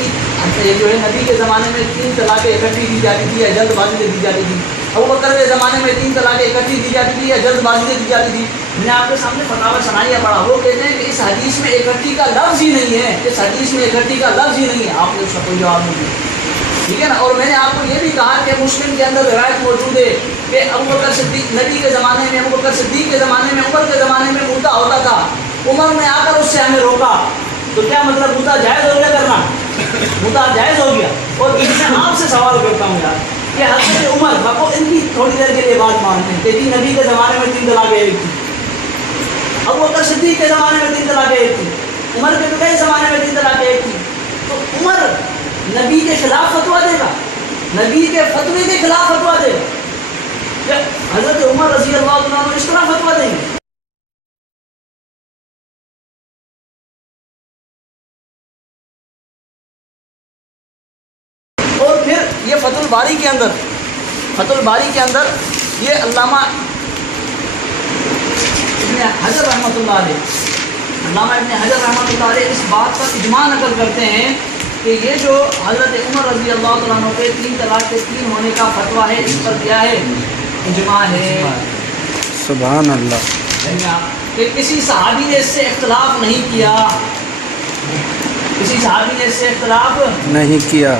جو ہے نبی کے زمانے میں 3 طلاقیں اکٹھی دی جاتی تھی یا جلد بازی سے دی جاتی تھی، ابوبکر کے زمانے میں 3 طلاقیں اکٹھی دی جاتی تھی یا جلد بازی سے دی جاتی تھی؟ میں نے آپ کے سامنے فتاوی سنایا پڑھا، وہ کہتے ہیں کہ اس حدیث میں اکٹھی کا لفظ ہی نہیں ہے، اس حدیث میں اکٹھی کا لفظ ہی نہیں ہے۔ آپ نے اس کا کوئی جواب نہیں دیا، ٹھیک ہے نا؟ اور میں نے آپ کو یہ بھی کہا کہ مسلم کے اندر روایت موجود ہے کہ ابوبکر صدیق نبی کے زمانے میں، ابوبکر صدیق کے زمانے میں، عمر کے زمانے میں مردہ ہوتا تھا، عمر نے آ کر اس سے ہمیں روکا، تو کیا مطلب مردہ جائز ہو گیا کرنا؟ مردہ جائز ہو گیا۔ اور میں آپ سے سوال کرتا ہوں یار کہ حضرت عمر بابو ان کی تھوڑی دیر کے لیے بات مانتے ہیں کہ جی نبی کے زمانے میں 3 طلاقیں ایک تھی، ابوبکر صدیق کے زمانے میں 3 طلاقیں ایک تھی، عمر کے ابتدائی زمانے میں 3 طلاقیں ایک تھی، تو عمر نبی کے خلاف فتویٰ دے گا، نبی کے فتوے کے خلاف فتویٰ دے گا؟ کیا حضرت عمر رضی اللہ عنہ اس طرح فتویٰ دیں گے؟ اور پھر یہ فتح الباری کے اندر یہ علامہ ابن حجر رحمۃ اللہ علیہ اس بات پر اجماع نقل کرتے ہیں کہ یہ جو حضرت عمر رضی اللہ عنہ کے 3 طلاق کے 3 ہونے کا فتویٰ ہے، اس پر کیا ہے؟ اجماع ہے۔ سبحان اللہ، کہ کسی صحابی نے اس سے اختلاف نہیں کیا، کسی صحابی نے اس سے اختلاف نہیں کیا،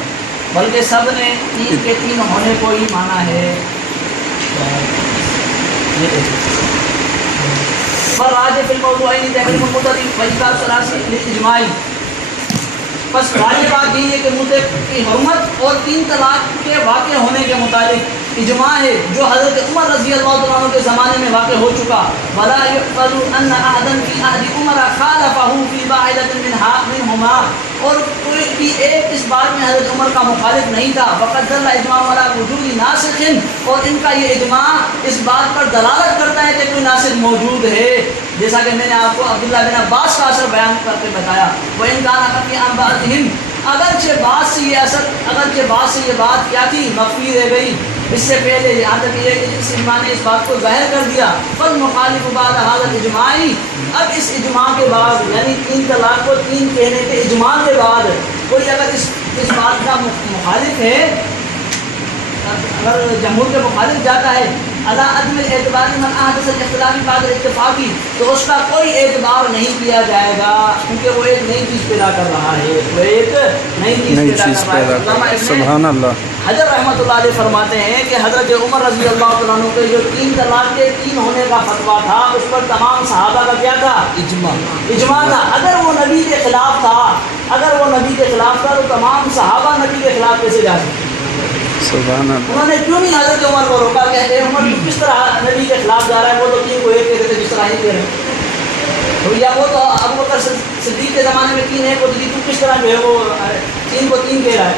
بلکہ سب نے 3 کے 3 ہونے کو ہی مانا ہے۔ فراج فی الموضوعین تحریم المطلق واجتاب ثلاثی الاجماعی، بس والی بات یہ ہے کہ مطلق کی حرمت اور 3 طلاق کے واقع ہونے کے متعلق اجماع ہے جو حضرت عمر رضی اللہ عنہ کے زمانے میں واقع ہو چکا۔ ولا يحفظ ان احدا في عهد عمر خالفه في واحدة منهما، اور کوئی بھی ایک اس بات میں حضرت عمر کا مخالف نہیں تھا۔ وقد دل اجماع على وجود ناسخ، اور ان کا یہ اجماع اس بات پر دلالت کرتا ہے کہ کوئی ناسخ موجود ہے، جیسا کہ میں نے آپ کو عبداللہ بن عباس کا اثر بیان کر کے بتایا۔ وَإِنْ كَانَ قَطْعًا عَنْ بَعْضِهِمْ، اگرچہ بعض سے یہ بات کیا تھی، مخفی رہ گئی اس سے پہلے، یہاں تک یہ اس اجماع نے اس بات کو ظاہر کر دیا۔ فالمخالف بعد هذا الاجماع، اب اس اجماع کے بعد یعنی 3 طلاق کو 3 کہنے کے اجماع کے بعد کوئی اگر اس بات کا مخالف ہے، اگر جمہور کے مخالف جاتا ہے علی عدم الاعتبار من احدث الاختلاف بعد الاتفاقی، تو اس کا کوئی اعتبار نہیں کیا جائے گا، کیونکہ وہ ایک نئی چیز پیدا کر رہا ہے، وہ ایک نئی چیز پیدا کر رہا ہے۔ سبحان اللہ۔ حجر رحمۃ اللہ علیہ فرماتے ہیں کہ حضرت عمر رضی اللہ عنہ کے جو 3 طلاق کے 3 ہونے کا فتویٰ تھا، اس پر تمام صحابہ کا کیا تھا؟ اجماع تھا۔ اگر وہ نبی کے خلاف تھا تو تمام صحابہ نبی کے خلاف کیسے جا سکتے؟ سبحان اللہ۔ انہوں نے کیوں نہیں حضرت عمر کو روکا کہ اے عمر کس طرح نبی کے خلاف جا رہا ہے؟ وہ تو 3 کو 1 کہتے تھے، جس طرح ہی کہہ رہے ہیں، تو یا وہ تو ابوبکر صدیق کے زمانے میں 3 1 کو تھی، تو کس طرح جو ہے وہ 3 کو 3 کہہ رہا ہے؟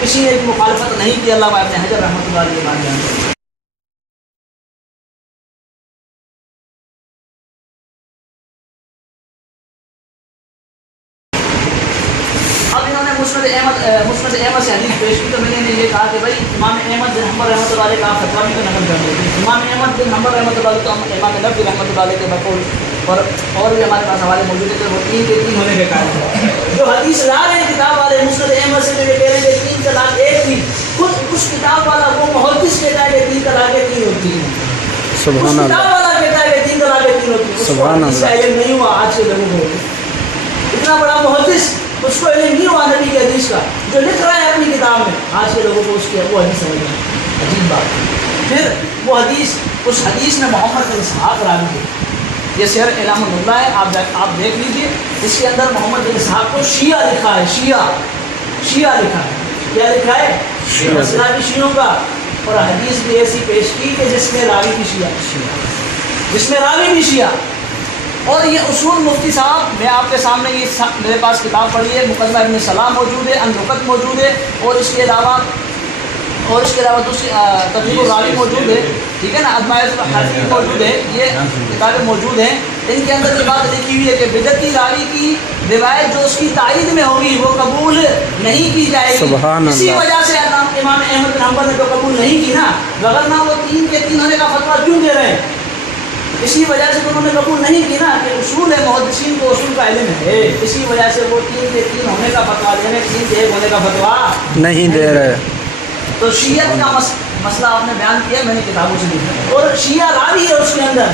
کسی نے مخالفت نہیں کی۔ اللہ ابن حجر رحمۃ اللہ علیہ بات جانتے ہیں۔ اب انہوں نے مسند احمد سے حدیث پیش کی، تو میں نے یہ کہا کہ بھائی امام احمد بن حنبل رحمۃ اللہ علیہ کا فتویٰ بھی نقل کرتے ہیں. امام احمد بن حنبل رحمۃ اللہ علیہ تو امام نبوی رحمۃ اللہ علیہ کے بقول اور بھی ہمارے پاس حوالے موجود ہیں کہ وہ 3 کے 3 ہونے کے قائل ہیں. جو حدیث لا رہے ہیں کتاب والے مسند احمد سے جو کہہ رہے ہیں کہ 3 طلاق ایک تھی، خود اس کتاب والا وہ محدث کہتا ہے کہ 3 طلاقیں 3 ہوتی ہیں. سبحان اس اللہ. کتاب والا کہتا ہے کہ 3 طلاقیں 3 ہوتی ہیں. سبحان اس کا اللہ. علم نہیں ہوا آج کے لوگوں کو. اتنا بڑا محدث اس کو علم نہیں ہوا نبی کی حدیث کا، جو لکھ رہا ہے اپنی کتاب میں، آج کے لوگوں کو اس کی وہ حدیث سمجھ رہے ہیں. عجیب بات. پھر وہ حدیث، اس حدیث میں محمد بن اسحاق راوی ہے. یہ سیر اعلام اللہ ہے، آپ دیکھ لیجئے. اس کے اندر محمد بن اسحاق کو شیعہ لکھا ہے. شیعہ لکھا ہے. کیا لکھا ہے؟ مسئلہ بھی شیعوں کا، اور حدیث بھی ایسی پیش کی کہ جس میں راوی بھی شیعہ. اور یہ اصول مفتی صاحب، میں آپ کے سامنے یہ میرے پاس کتاب پڑھی ہے، مقدمہ ابن سلام موجود ہے، النکت موجود ہے، اور اس کے علاوہ دوسری تدریب الراوی موجود ہے. ٹھیک ہے نا، ادمائے الحدیث موجود ہے. یہ کتابیں موجود ہیں. ان کے اندر یہ بات لکھی ہوئی ہے کہ بدعتی راوی کی روایت جو اس کی تائید میں ہوگی وہ قبول نہیں کی جائے گی. اسی وجہ سے امام احمد بن حنبل نے تو قبول نہیں کی نا، وغیرہ وہ 3 کے 3 ہونے کا فتویٰ کیوں دے رہے ہیں؟ اسی وجہ سے تو انہوں نے قبول نہیں کی نا کہ اصول ہے، محدثین کو اصول کا علم ہے. اسی وجہ سے وہ 3 کے 3 ہونے کا فتویٰ دے رہے ہیں، 3 کے 1 ہونے کا فتویٰ نہیں دے رہے. تو شیعت کا مسئلہ آپ نے بیان کیا، میں نے کتابوں سے لکھا. اور شیعہ راوی ہے اس کے اندر،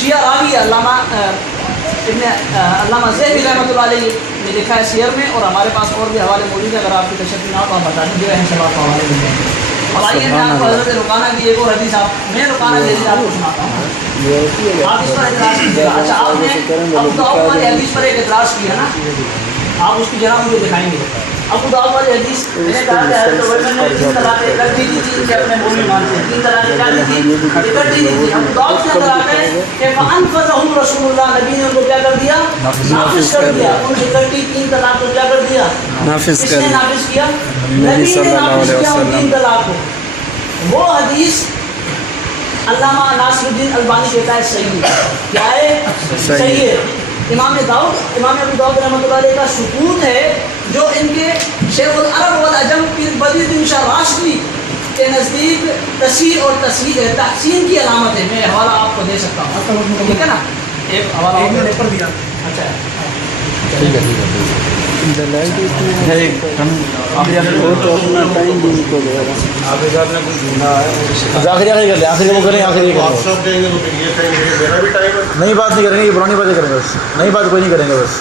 شیعہ راوی ہے. علامہ زیدی رحمۃ اللہ علیہ نے لکھا ہے سیر میں، اور ہمارے پاس اور بھی حوالے موجود ہیں. اگر آپ کی تشریح نہ ہو تو آپ بتا دیجیے گا، ان شاء اللہ آپ کو حوالے مل جائیں گے. اب آئیے میں آپ کو حضرت رکانہ کی ایک اور حدیث میں رکانہ کی حدیث آپ کو سناتا ہوں. آپ اس پر اعتراض کیجیے گا. اچھا، آپ نے ابو داؤد والی حدیث پر ایک اعتراض کیا نا، آپ اس کی جناب مجھے دکھائیں گے. ابو داؤد والی حدیث میں نے کہا کہ حضرت عمر نے 3 طلاقیں کر دی تھی، 3 کے اپنے مولوی مانتے ہیں. 3 طلاقیں کیا دی تھی؟ کر دی تھی. ابو داؤد کے اندر آتا ہے کہ فَأَنفَذَهُمْ رسول اللہ، نبی نے ان کو کیا کر دیا؟ نافذ کر دیا. ان کی کٹی 3 طلاق کو کیا کر دیا؟ نافذ کس کر نے دیا؟ نافذ کیا؟ نبی نبی صلی نے اللہ نافذ علیہ کیا ان 3 وسلم. طلاق کو. وہ حدیث علامہ ناصر الدین البانی کہتا ہے صحیح ہے. کیا ہے؟ صحیح ہے. امام ابو داؤد رحمۃ اللہ علیہ کا ثبوت ہے، جو ان کے شیخ العرب والعجم پیر بدیع الدین شاہ راشدی کے نزدیک تصحیح اور تحسین کی علامت ہے. میں حوالہ آپ کو دے سکتا ہوں، ٹھیک ہے نا؟ ایک حوالہ پر دیا. اچھا دلائل وہ تو اپنا ٹائم بھی ان کو دے رہا. آخری کر لیں، آخری وہ کریں، آخری نہیں بات نہیں کریں گے، یہ پرانی باتیں کریں گے، بس نئی بات کوئی نہیں کریں گے. بس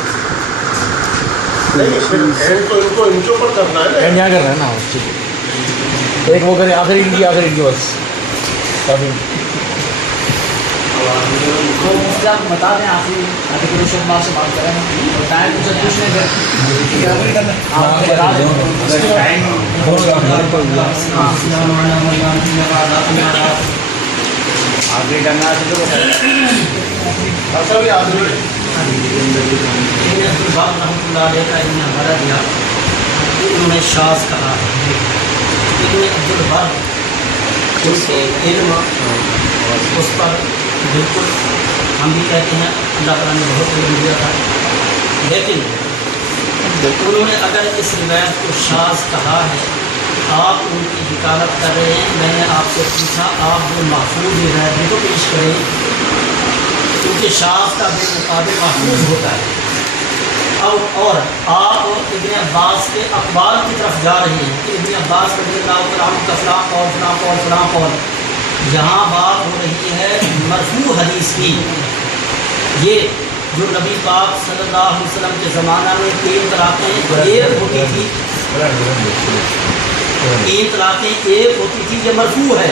اینڈ یہاں کر رہے ہیں نا. ایک وہ کریں، آخری ان کی بس کافی. تو مجھے آپ بتا دیں آخری، تاکہ پھر شیخ باغ سے بات کریں اور ٹائم سے پوچھنے کے آپ بتا دیں. آخری کرنا ہے تو رحمۃ اللہ علیہ کا حوالہ دیا. انہوں نے شاذ کہا ہے. عبدالبر اس کے علم اس پر بالکل ہم بھی کہتے ہیں اللہ تعالیٰ نے بہت علم دیا تھا، لیکن انہوں نے اگر اس روایت کو شاذ کہا ہے، آپ ان کی وکالت کر رہے ہیں. میں نے آپ سے پوچھا آپ جو محفوظ روایت بھی تو پیش کریں، کیونکہ شاذ کا بالمقابل محفوظ ہوتا ہے. اور آپ ابن عباس کے اقوال کی طرف جا رہے ہیں کہ ابن عباس رضی اللہ عنہ کا فلاں قول. یہاں بات ہو رہی ہے مرفوع حدیث کی. یہ جو نبی پاک صلی اللہ علیہ وسلم کے زمانہ میں 3 طلاقیں ایک ہوتی تھی، 3 طلاقیں ایک ہوتی تھی، یہ مرفوع ہے.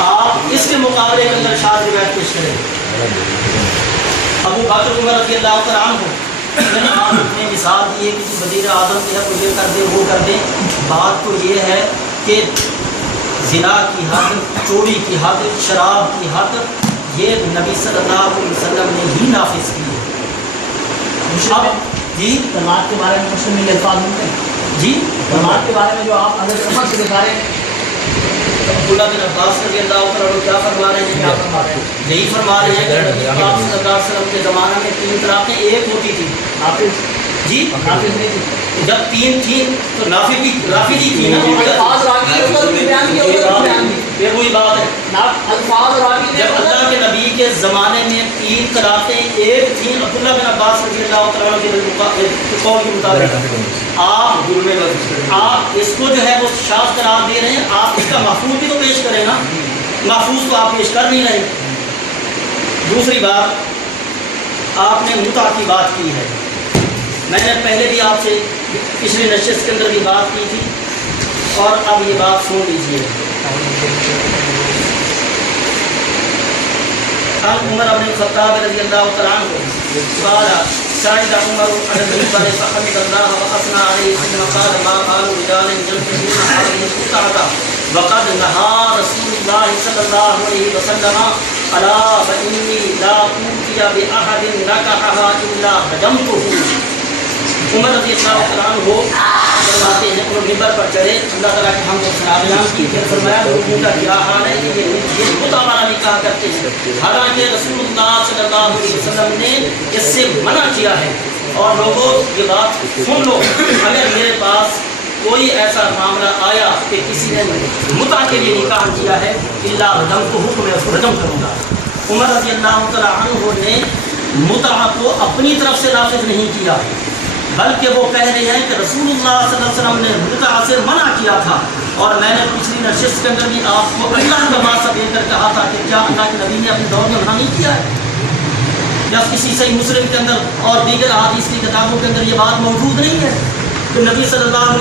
آپ اس کے مقابلے کے اندر شاذ روایت پیش کریں. ابو بکر عمر رضی اللہ عنہ میں نے آپ نے مثال دی ہے کہ وزیر اعظم جو ہے وہ یہ کر دیں وہ کر دیں. بات تو یہ ہے کہ زنا کی حد، چوری کی حد، شراب کی حد، یہ نبی صلی اللہ علیہ وسلم نے ہی نافذ کی ہے. اب جی طلاق کے بارے میں مسلم میں الفاظ ملتے ہیں. جی طلاق کے بارے میں جو آپ حضرت عمر سے دکھا رہے ہیں، عبداللہ بن عباس رضی اللہ عنہ کیا فرما رہے ہیں؟ یہی فرما رہے ہیں کہ نبی پاک صلی اللہ علیہ وسلم کے زمانہ میں 3 طلاقیں ایک ہوتی تھی. حافظ جی نافذ نہیں تھی جب تین تھی تو رافضی تھی نا. الفاظ راوی کے اوپر بھی بیان کیا ہوگا بیان بھی پھر وہی بات ہے. الفاظ راوی نے جب اللہ کے نبی کے زمانے میں 3 قراتیں ایک تھیں عبداللہ بن عباس رضی اللہ تعالیٰ کے قول کے مطابق آپ اس کو جو ہے وہ شاذ قرار دے رہے ہیں. آپ اس کا محفوظ بھی تو پیش کریں نا, محفوظ تو آپ پیش کر نہیں رہے. دوسری بات آپ نے متع کی بات کی ہے. میں نے پہلے بھی آپ سے پچھلی نشست کے اندر بھی بات کی تھی اور اب یہ بات سن لیجیے. عمر بن الخطاب رضی اللہ تعالیٰ عنہ قال شاهد عمر على المنبر فحمد الله واثنى عليه ثم قال ما قال رجال ينتهون هذه القطعه وقد نهى رسول الله صلى الله عليه وسلم الا فاني لا اوتي باحد نكحها الا هدمته. عمر رضی اللہ تعالیٰ عنہ فرماتے ہیں وہ منبر پر چڑھے, اللہ تعالیٰ کے حمد و ثنا بیان کی, پھر فرمایا لوگوں کا کیا حال ہے, یہ متع والا نکاح کرتے ہیں حالانکہ رسول اللہ صلی اللہ علیہ وسلم نے اس سے منع کیا ہے. اور لوگوں یہ بات سن لو, اگر میرے پاس کوئی ایسا معاملہ آیا کہ کسی نے متع کے لیے نکاح کیا ہے اللہ رجمتہ, میں اس کو رجم کروں گا. عمر رضی اللہ تعالیٰ عنہ نے متع کو اپنی طرف سے نافذ نہیں کیا, بلکہ وہ کہہ رہے ہیں کہ رسول اللہ صلی اللہ علیہ وسلم نے متع سے منع کیا تھا. اور میں نے پچھلی نشست کے اندر بھی آپ کو اللہ کا واسطہ دے کر کہا تھا کہ کیا اللہ کے نبی نے اپنے دور میں منع نہیں کیا ہے؟ یا کسی صحیح مسلم کے اندر اور دیگر احادیث کی کتابوں کے اندر یہ بات موجود نہیں ہے کہ نبی صلی اللہ علیہ